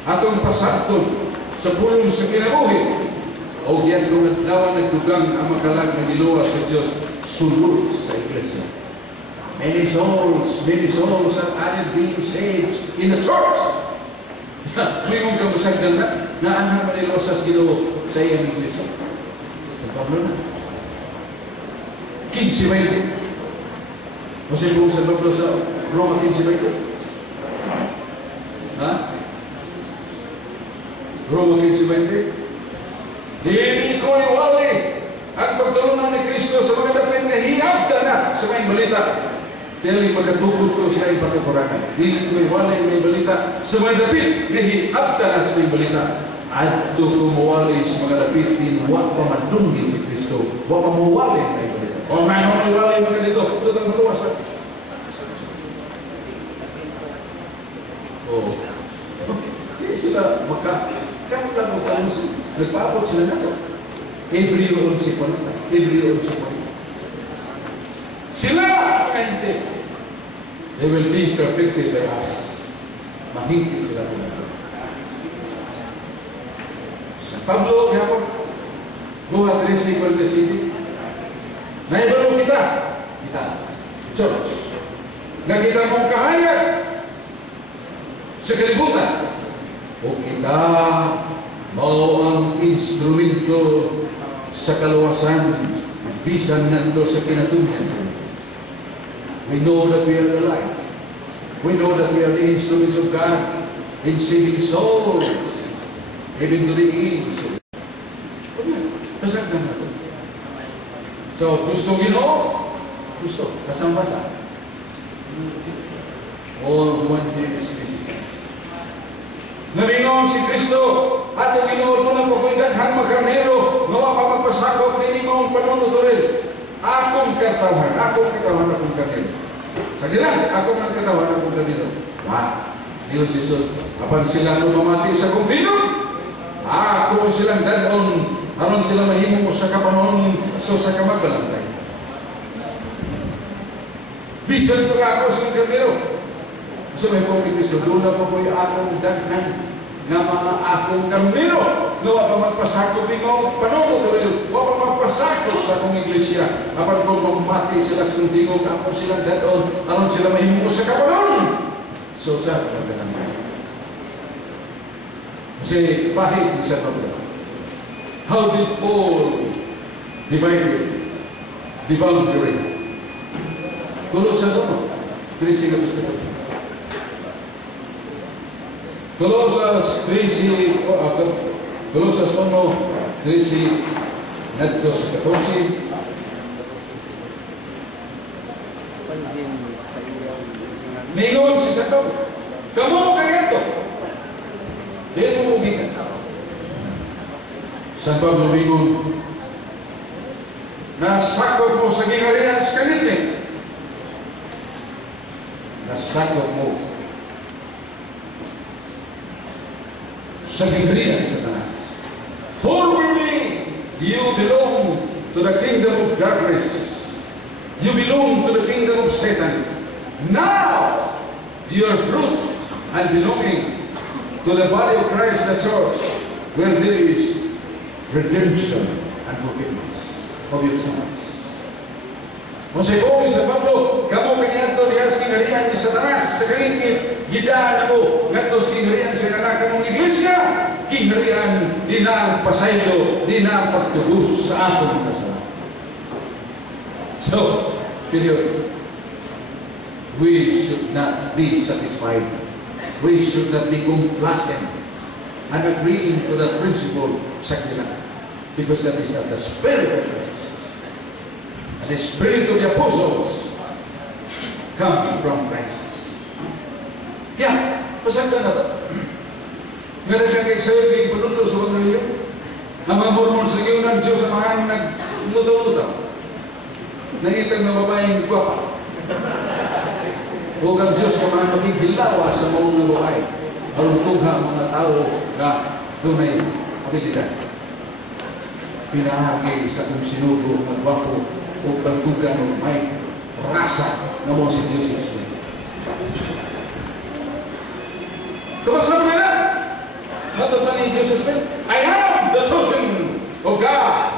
atong pasabton sa pulong sa kinabuhi. O yan itong nagdawa nagdugang ang makalag na giluwa sa Diyos sulod sa Iglesia. Many souls are added being saved in the church. Mayroon kang masagdan na anak nila sa Ginoo sa iyang Iglesia. Sa Pablo na. 15:20. Kasi kung sa Pablo sa Roma 15:20. Ha? Roma 15:20. Dili ko iwali ang pagtulungan ni Kristo sa mga dapit na hiyabda na sa may balita. Dili magkatugod ko sa ipatukurangan. Dili ko iwali ang may balita sa mga dapit na hiyabda na sa may balita. At tumawali sa mga dapit din wak pa madunggi si Kristo. Wak pa mawali sa may balita. O nga nung iwali mga dito, ito ang maluwas na. Hindi sila magkakalang o kalusin. Nagpaabot sila na ito. Hebreo 11. Hebreo 11. Sila mga hindi. They will be perfected by us. Mahingkit sila po na. Sa Pablo, yapon, Buhat 13:47. Naibalo kita. Church. Nakita mong kahayag sa kalibutan. O kita mao ang instrumento sa kaluwasan bisan nandito sa kinatunya. We know that we are the light. We know that we are the instruments of God in saving souls, even to the ends. Pasag na natin. So, gusto Ginoo? Gusto. Kasang-basa. All who want Jesus is namingon si Kristo ato Ginoo na pagkuidaghang makarnero nga pa magpasakop ni imong panunuturin. Akong katawan akong karnero. Sa dilang, akong katawan akong karnero. Diyos Jesus, apan sila no mamati sa kong tinog, ako silang dadon, aron sila mahimo mo sa kapanon so sa kamagbalantay. Bisan ko ako sa karnero. So may po ni Kristo, doon na po ko'y akong dagnan nga mga akong karnero nga pa magpasakop ni mo panunuturin, pa magpasakop sa akong iglesia. Apan kung mamati sila sa kong tingog, ako silang dadon, aron sila mahimo mo sa kapanon so sa kamagbalantay. Kasi bakit siya pagdala? How did Paul divide the boundary? Colosas 1, 13. Colosas 13, Colosas 1, 13, neto sa 14. Mingon si Santo, kamu kayato. Dito mo ugikan. San Pablo mingon, nasakop mo sa gingharian sa kanitin. Nasakop mo sa gingharian sa Satanas. Formerly, you belong to the kingdom of darkness. You belong to the kingdom of Satan. Now, you are fruit and belonging to the body of Christ, the church, where there is redemption and forgiveness of your sins. Mosay po, San Pablo, kamo kanyanto dihas kingharian ni Satanas sa kalingkit, gidaan ako ngantos kingharian sa kanaka mong iglesia, kingharian di na pasaylo, di na pagtubos sa akong kasalanan. So, period. We should not be satisfied. We should not be complacent and agreeing to that principle secular, because that is not the spirit of Christ. And the spirit of the apostles come from Christ. Yeah, pasagdan na ito. Meron siya kay sayo kay panundo sa mga reliyon. Ang mga mormon sa ngayon ng Diyos sa mga naglutaw-lutaw. Nangitag na babaeng gwapa. Huwag ang Diyos ka mga magighilawa sa mga babae. Marutugha ang mga tao na dunay abilidad. Pinahagi sa kung sinugo, magwapo, o pagtugan o may rasa na mo si Jesus. Kamasama na na! Matatan ni Jesus, I am the chosen of God,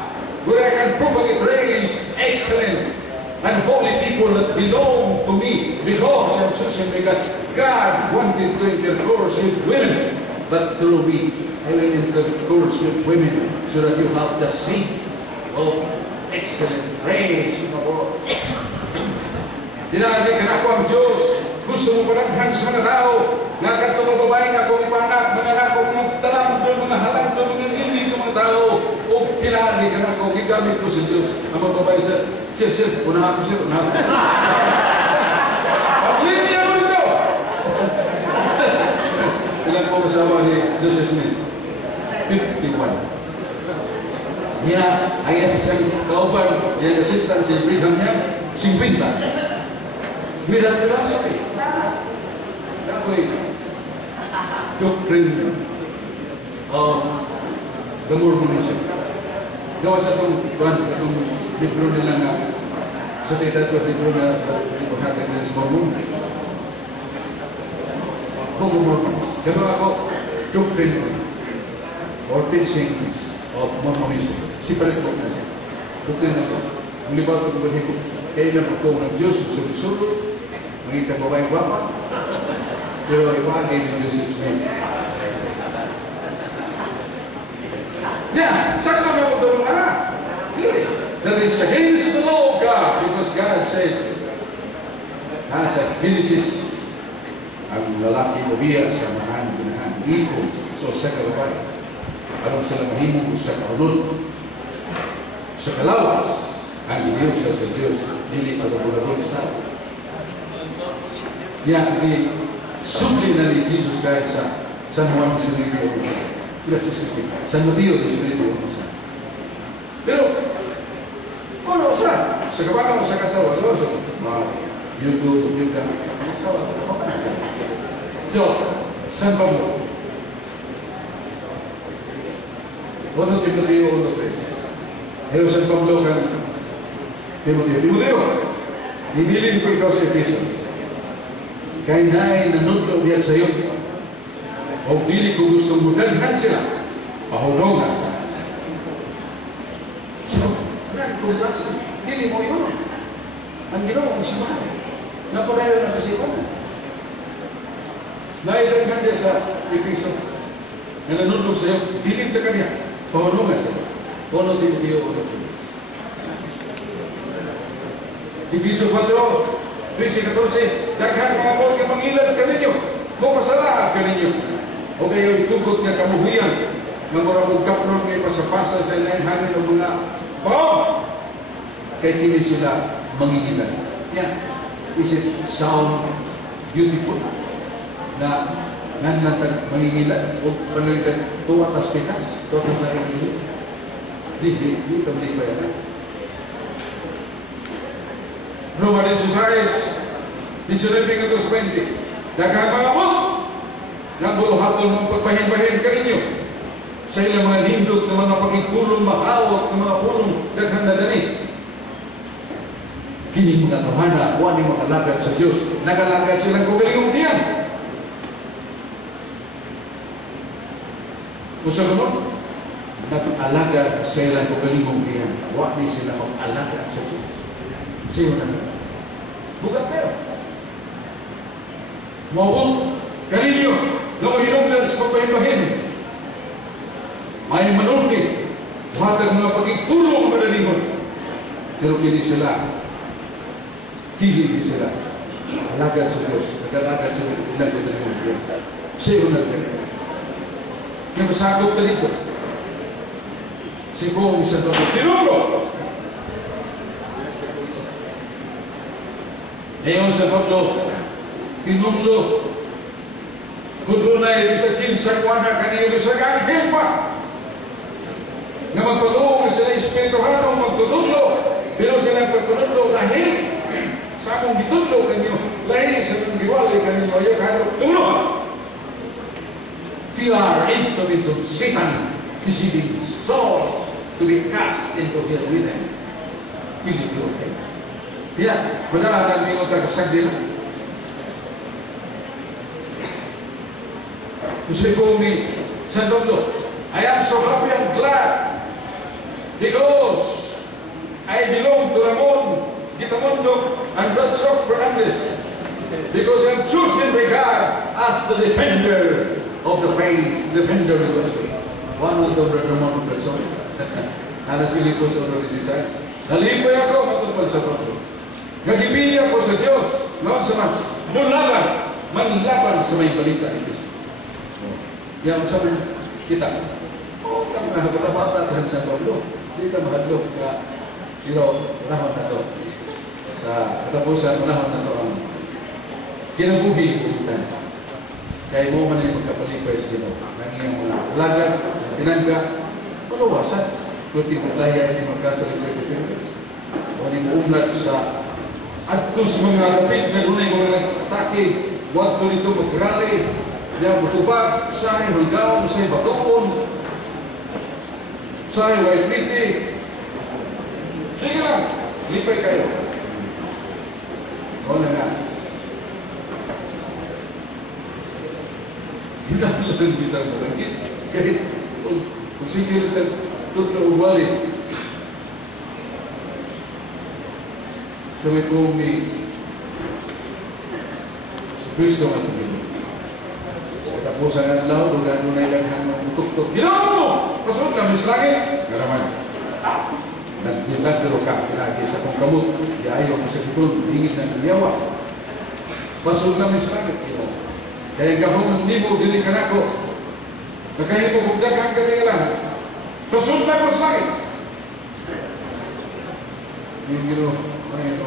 where I can propagate raise excellent and holy people that belong to me, because I'm chosen by God. God wanted to intercourse with women, but through me, I will intercourse with women so that you have the seed of excellent race in the world. Dinagi ka na ako ang Diyos. Gusto mo palaghan sa mga tao nga kanto mga babae nga kung ipanak, mga anak ko, mga talamdo, mga halando, mga hindi mga tao. O pinagi ka na ako, gigamit ko sa Diyos. Ang mga babae sa, sir, unahan ko sir, unahan ko. Pag-ulit niya mo dito! Ilan po kasama ni Joseph Smith? 51. Niya, ay isang kauban, yung assistant sa Brigham niya, 50. With that philosophy. Ako'y doctrine of the Mormonism. Gawa sa itong libro nila nga sa tita ito, libro na ipaghatag nila sa Mormon. Mormons. Gawa ako doctrine or teachings of Mormonism. Sipalit po na siya. Doctrine na ito. Muli ba ito kung hikot? Kaya na ito ng Diyos, sulod-sulod, mangita babae guwapa, pero iwagay ni Joseph Smith. Yeah, sakto na ito mga anak. That is against the law of God, because God said, nasa Genesis ang lalaki ubiya sa mahan, ginahan, ipo, so sa kalabay. Aron sila mahimong sa kaunod. Sa kalawas, ang Diyos sa Diyos, dili pagabulagod sa yan, di subli na ni Jesus Christ sa San Juan de Sanibio. San Mateo de Sanibio. Pero, ano sa kabanaw sa kasawa, no? So, yung ka, kasawa, so, San Pablo. 1 Timoteo 1:3. Ayaw San Pablo kan Timoteo, ibilin ko ikaw sa Efeso. Kaya na'y nanudlo niya sa iyo. O dili ko gustong mudaghan sila. Pahulungan sila. So, kung nasa, dili mo yun. Ang ginawa mo siya mahal. Napalayo na kasi ko. Naidaghan niya sa Efeso. Na nanudlo sa iyo. Dili ka kanya. Pahulungan sila. 1 Timoteo 1:3. Efeso 4:13-14, daghan mga po nga mangilad ka ninyo, mapasala ka ninyo. O kayo itugot nga kamuhuyan, nga maramong kapron nga ipasapasa sa ilahin hangin ng mga pao. Kaya kini sila mangingilad. Yeah. Is it sound beautiful? Na nanatag mangingilad o panalitan tuwa tas pikas? Tuwa tas nangingilad? Di kami pa yan. Romanos 16:19-20. Daghang mga mo nang buluhaton mong pagpahin-pahin ka ninyo sa ilang mga lindog ng mga pagkipulong mahawak ng mga pulong daghang na dani. Kini mga kamana, wani makalagad sa Diyos. Nagalagad silang kugalingong tiyan. Kung sa ganun, nag-alagad sa ilang kugalingong tiyan. Wani sila mag-alagad sa Diyos. Siyo na. Bukat kayo. Mawag kaninyo na mahinungdan sa pagpahimpahin. May manulti. Buhatag mga pagkipulong madalingon. Pero kini sila. Tili sila. Alagad sa Diyos. Nag-alagad sa ilang madalingon. Siyo na. Yung masakot ka dito. Si Bong isang tapos. Tinulo! Ngayon sa Pablo, tinumlo, kudo na sa kinsa kuwana kanino sa ganghel pa. Na magpatuong sila espirituhanong magtutudlo, pero sila pagtutudlo lahi. Sa among gitudlo kanyo, lahi sa among giwali kanyo, ayaw kanyo tulo. They are instruments of Satan, deceiving souls to be cast into hell with them. Will you okay? Ya, benar ada yang minta kesandil. Musibumi, Sandondo, I am so happy and glad because I belong to Ramon, Gitamundo, and Bradshaw Fernandez, because I'm chosen by God as the defender of the faith, defender of the gospel. One of the Ramon Bradshaw, Anas Pilipos of the Visisas. Nalipay ako matungkol sa Pablo. Nagibili ako sa Diyos, noon sa manlaban sa may balita ni Kristo. Yan sabi kita, kang nakabata sa Pablo, hindi ka mahadlok ka, rahon na to. Sa katapusan, rahon na to ang kinabuhi kita. Kaya mo man yung magkapalipay sa Ginoo. Nang iyong mga lagad, pinangga, maluwasan. Kunti maglaya, hindi magkatalik-talik. Wani mo umlat sa atus mga lapit na dunay mga nag-atake, wag to nito mag-rally, niya butubag, sahay hanggaw, sahay batuon, sahay waipiti. Sige lang, lipay kayo. O na nga. Hinalang kita malangit. Kahit kung sige lang tutlo ubalik. So may kumi si Kristo ang tumili. Sa katapusan ng law, doon na ilaghan ng tutok-tok. Ginawa mo! Pasok kami sa langit. Garaman. Nagdilagdaro ka. Pinagi sa kong kamot. Iayaw mo sa kitun. Hingit na nanyawa. Pasok kami sa langit. Kaya gahong hindi mo dili ka nako. Nakahimo kong daghang katingalan. Pasod na ko sa langit. Yung gino, ay ito,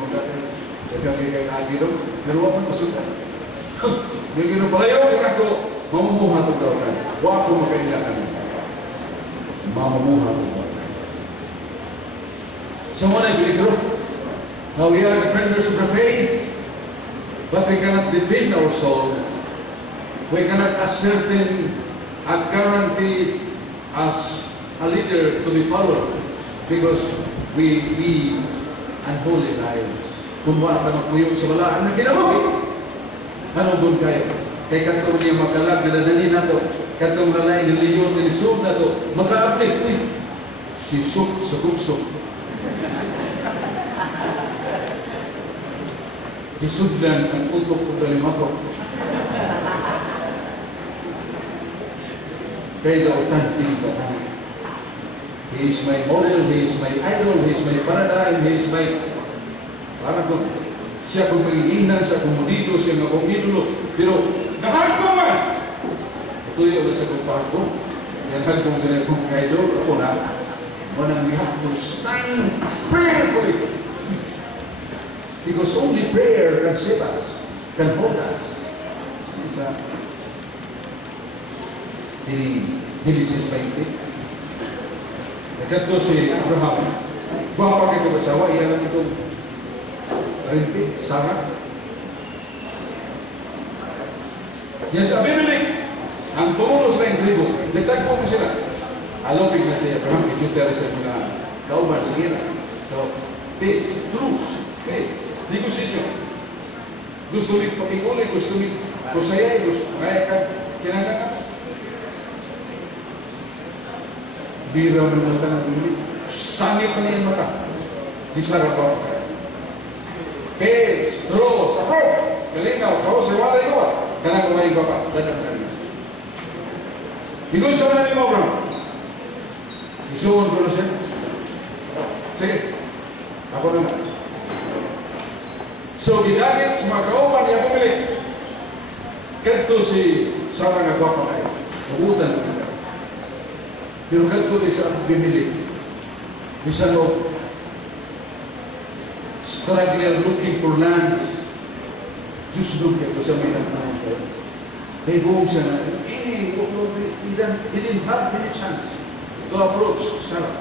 kaya agi doon, pero wala pasod na. Yung gino, palayo ka nako, mamumuha ito daw ka. Wala ko makailangan. Mamumuha ito daw ka. So muna yung how we are defenders of the faith, but we cannot defend our soul. We cannot ascertain a guarantee as a leader to be followed because we live unholy lives. Kung wala ka magpuyong sa walaan na ginawa, ano doon kayo? Kaya katong niya magkalag, nadali na to, katong lalay ng leyon, nilisog na to, makaaplik, uy, si Suk sa buksok. Isudlan ang utok ko dalimatok. Kaya dautan, hindi ba? He is my model, he is my idol, he is my paradigm, he is my... Parang kung siya kung mag-iingnan, siya kung mudido, siya nga kung idolo. Pero, nahal ko man! Ito yung sa kong parko. Nahal kong ganyan kong idol, ako na. When we have to stand prayerfully. Because only prayer can save us, can hold us. Isa. Genesis 20. Nagkatto si Abraham. Guwapa kayo itong asawa, iyan lang itong rinti, Sarah. Yan sa Abimelech, ang pumulos na yung tribo, nagtagpo mo sila. Alopig na si Abraham, ituter sa mga kauban sa gira. So, peace, truce, peace. Negosisyon. Gusto mo pakinguli, gusto mo kusayay, gusto kaya ka kinagana. Bira ng mata ng bili. Sangit pa niya yung mata. Di sarap pa. Pes, tros, apro. Kalinaw, kao sa wala ikaw. Kanang kumain ka pa. Dadang kanya. Ikaw sa mga mo, bro. Isuon ko na siya. Sige. Ako naman. So, ginagit sa mga kauman niya bumili. Kanto si Sarah nga gwapa kayo. Nabutan na. Pero kanto ni sa bumili. Bisa no, struggling, looking for lands. Diyos doon kayo sa may nagmahal kayo. May buong siya na, he didn't have any chance to approach Sarah.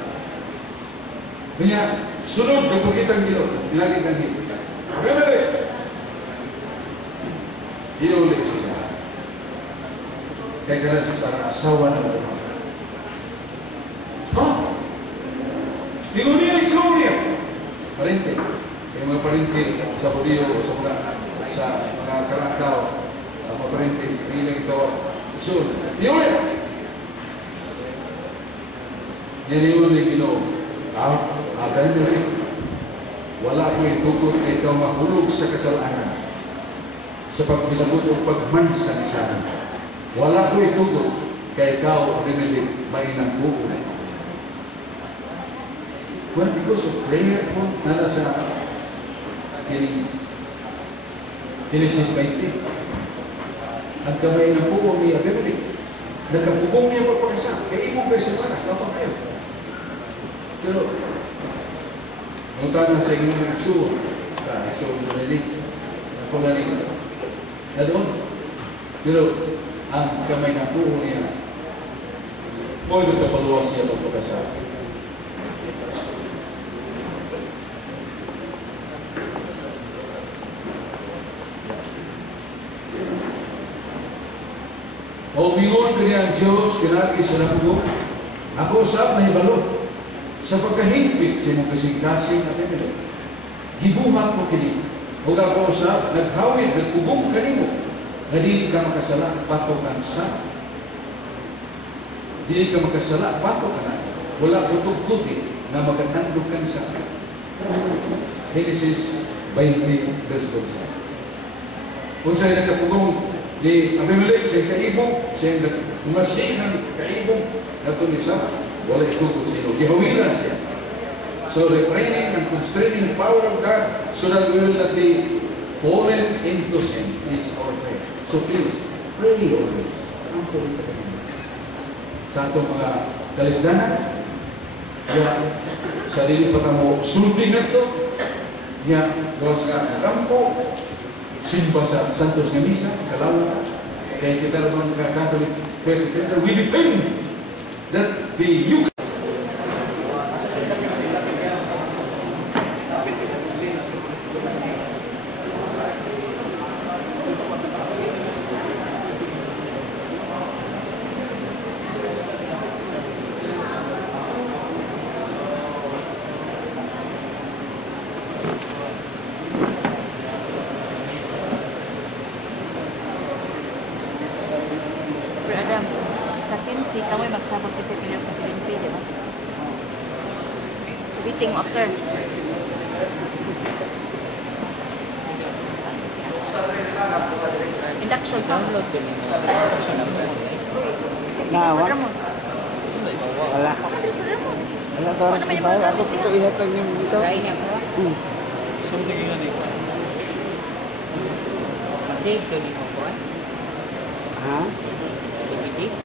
Kaya, sunod, nagpakitang gino. Nilagay kang hito. Abimelech! Inulit si Sarah. Kaya ganun si Sarah, asawa ng Abraham. Stop! Igunin yung Soria! Parente. Yung mga parente sa Hudiyo o sa mga karakaw, mga parente, hindi ito, Iksun. Inulit! Yan inulit, Abimelech. Wala ko itukot na ikaw mahulog sa kasalanan sa pagbilabot o pagmansa ni Sarah. Wala ko itukot kaya ikaw, Abimelech, mainang buo. Well, because of prayer po, nala sa Genesis 20. Ang kamay ng buo ni Abimelech, nakapugong niya pa isa, kaya ibong kayo sa Sarah, kapag kayo. Pero, utang na sa inyong nagsuwa sa isong nalilig na pulalig na doon. Pero ang kamay ng buho niya o nagkapaluwas siya pagpagkasal. O biyon kanya ang Diyos pinagi sa nabugo. Ako usap na ibalo sa pagkahigpit sa imong kasing-kasing Abimelech. Gibuhat mo kini. Huwag ako usap, naghawid, nagpugong kanimo. Na dili ka makasala, pato kang sa. Dili ka makasala, pato ka na. Wala utog-kuti na magatandog kang sa. Genesis 20, verse 12. Kung sa'yo nagkapugong ni Abimelech, siyang kaibong, siyang umasihang kaibong, nato ni Sarah. Wala itukot sa inyo. Gihawiran siya. So, refraining and constraining power of God so that we will not be fallen into sin is our prayer. So please, Pray always. Ang pulita ka sa atong mga kalisdanan. Kaya, sarili pa ka mo sulting ito. Kaya, gawas nga ang kampo, simba sa Santos nga Misa, kalawa. Kaya kita naman ka-Catholic, we defend that the Eucharist. Pero Adam, sa 15, kamoy magsabot din sa pilang presidente, di ba? So, meeting mo after. Induction pa. Nawa? Ramon. Wala. Andres Ramon. Wala to oras ko pa. Ako dito ihatag niyo dito. Kain niya ko. Hmm. Masig ka ni mo ko.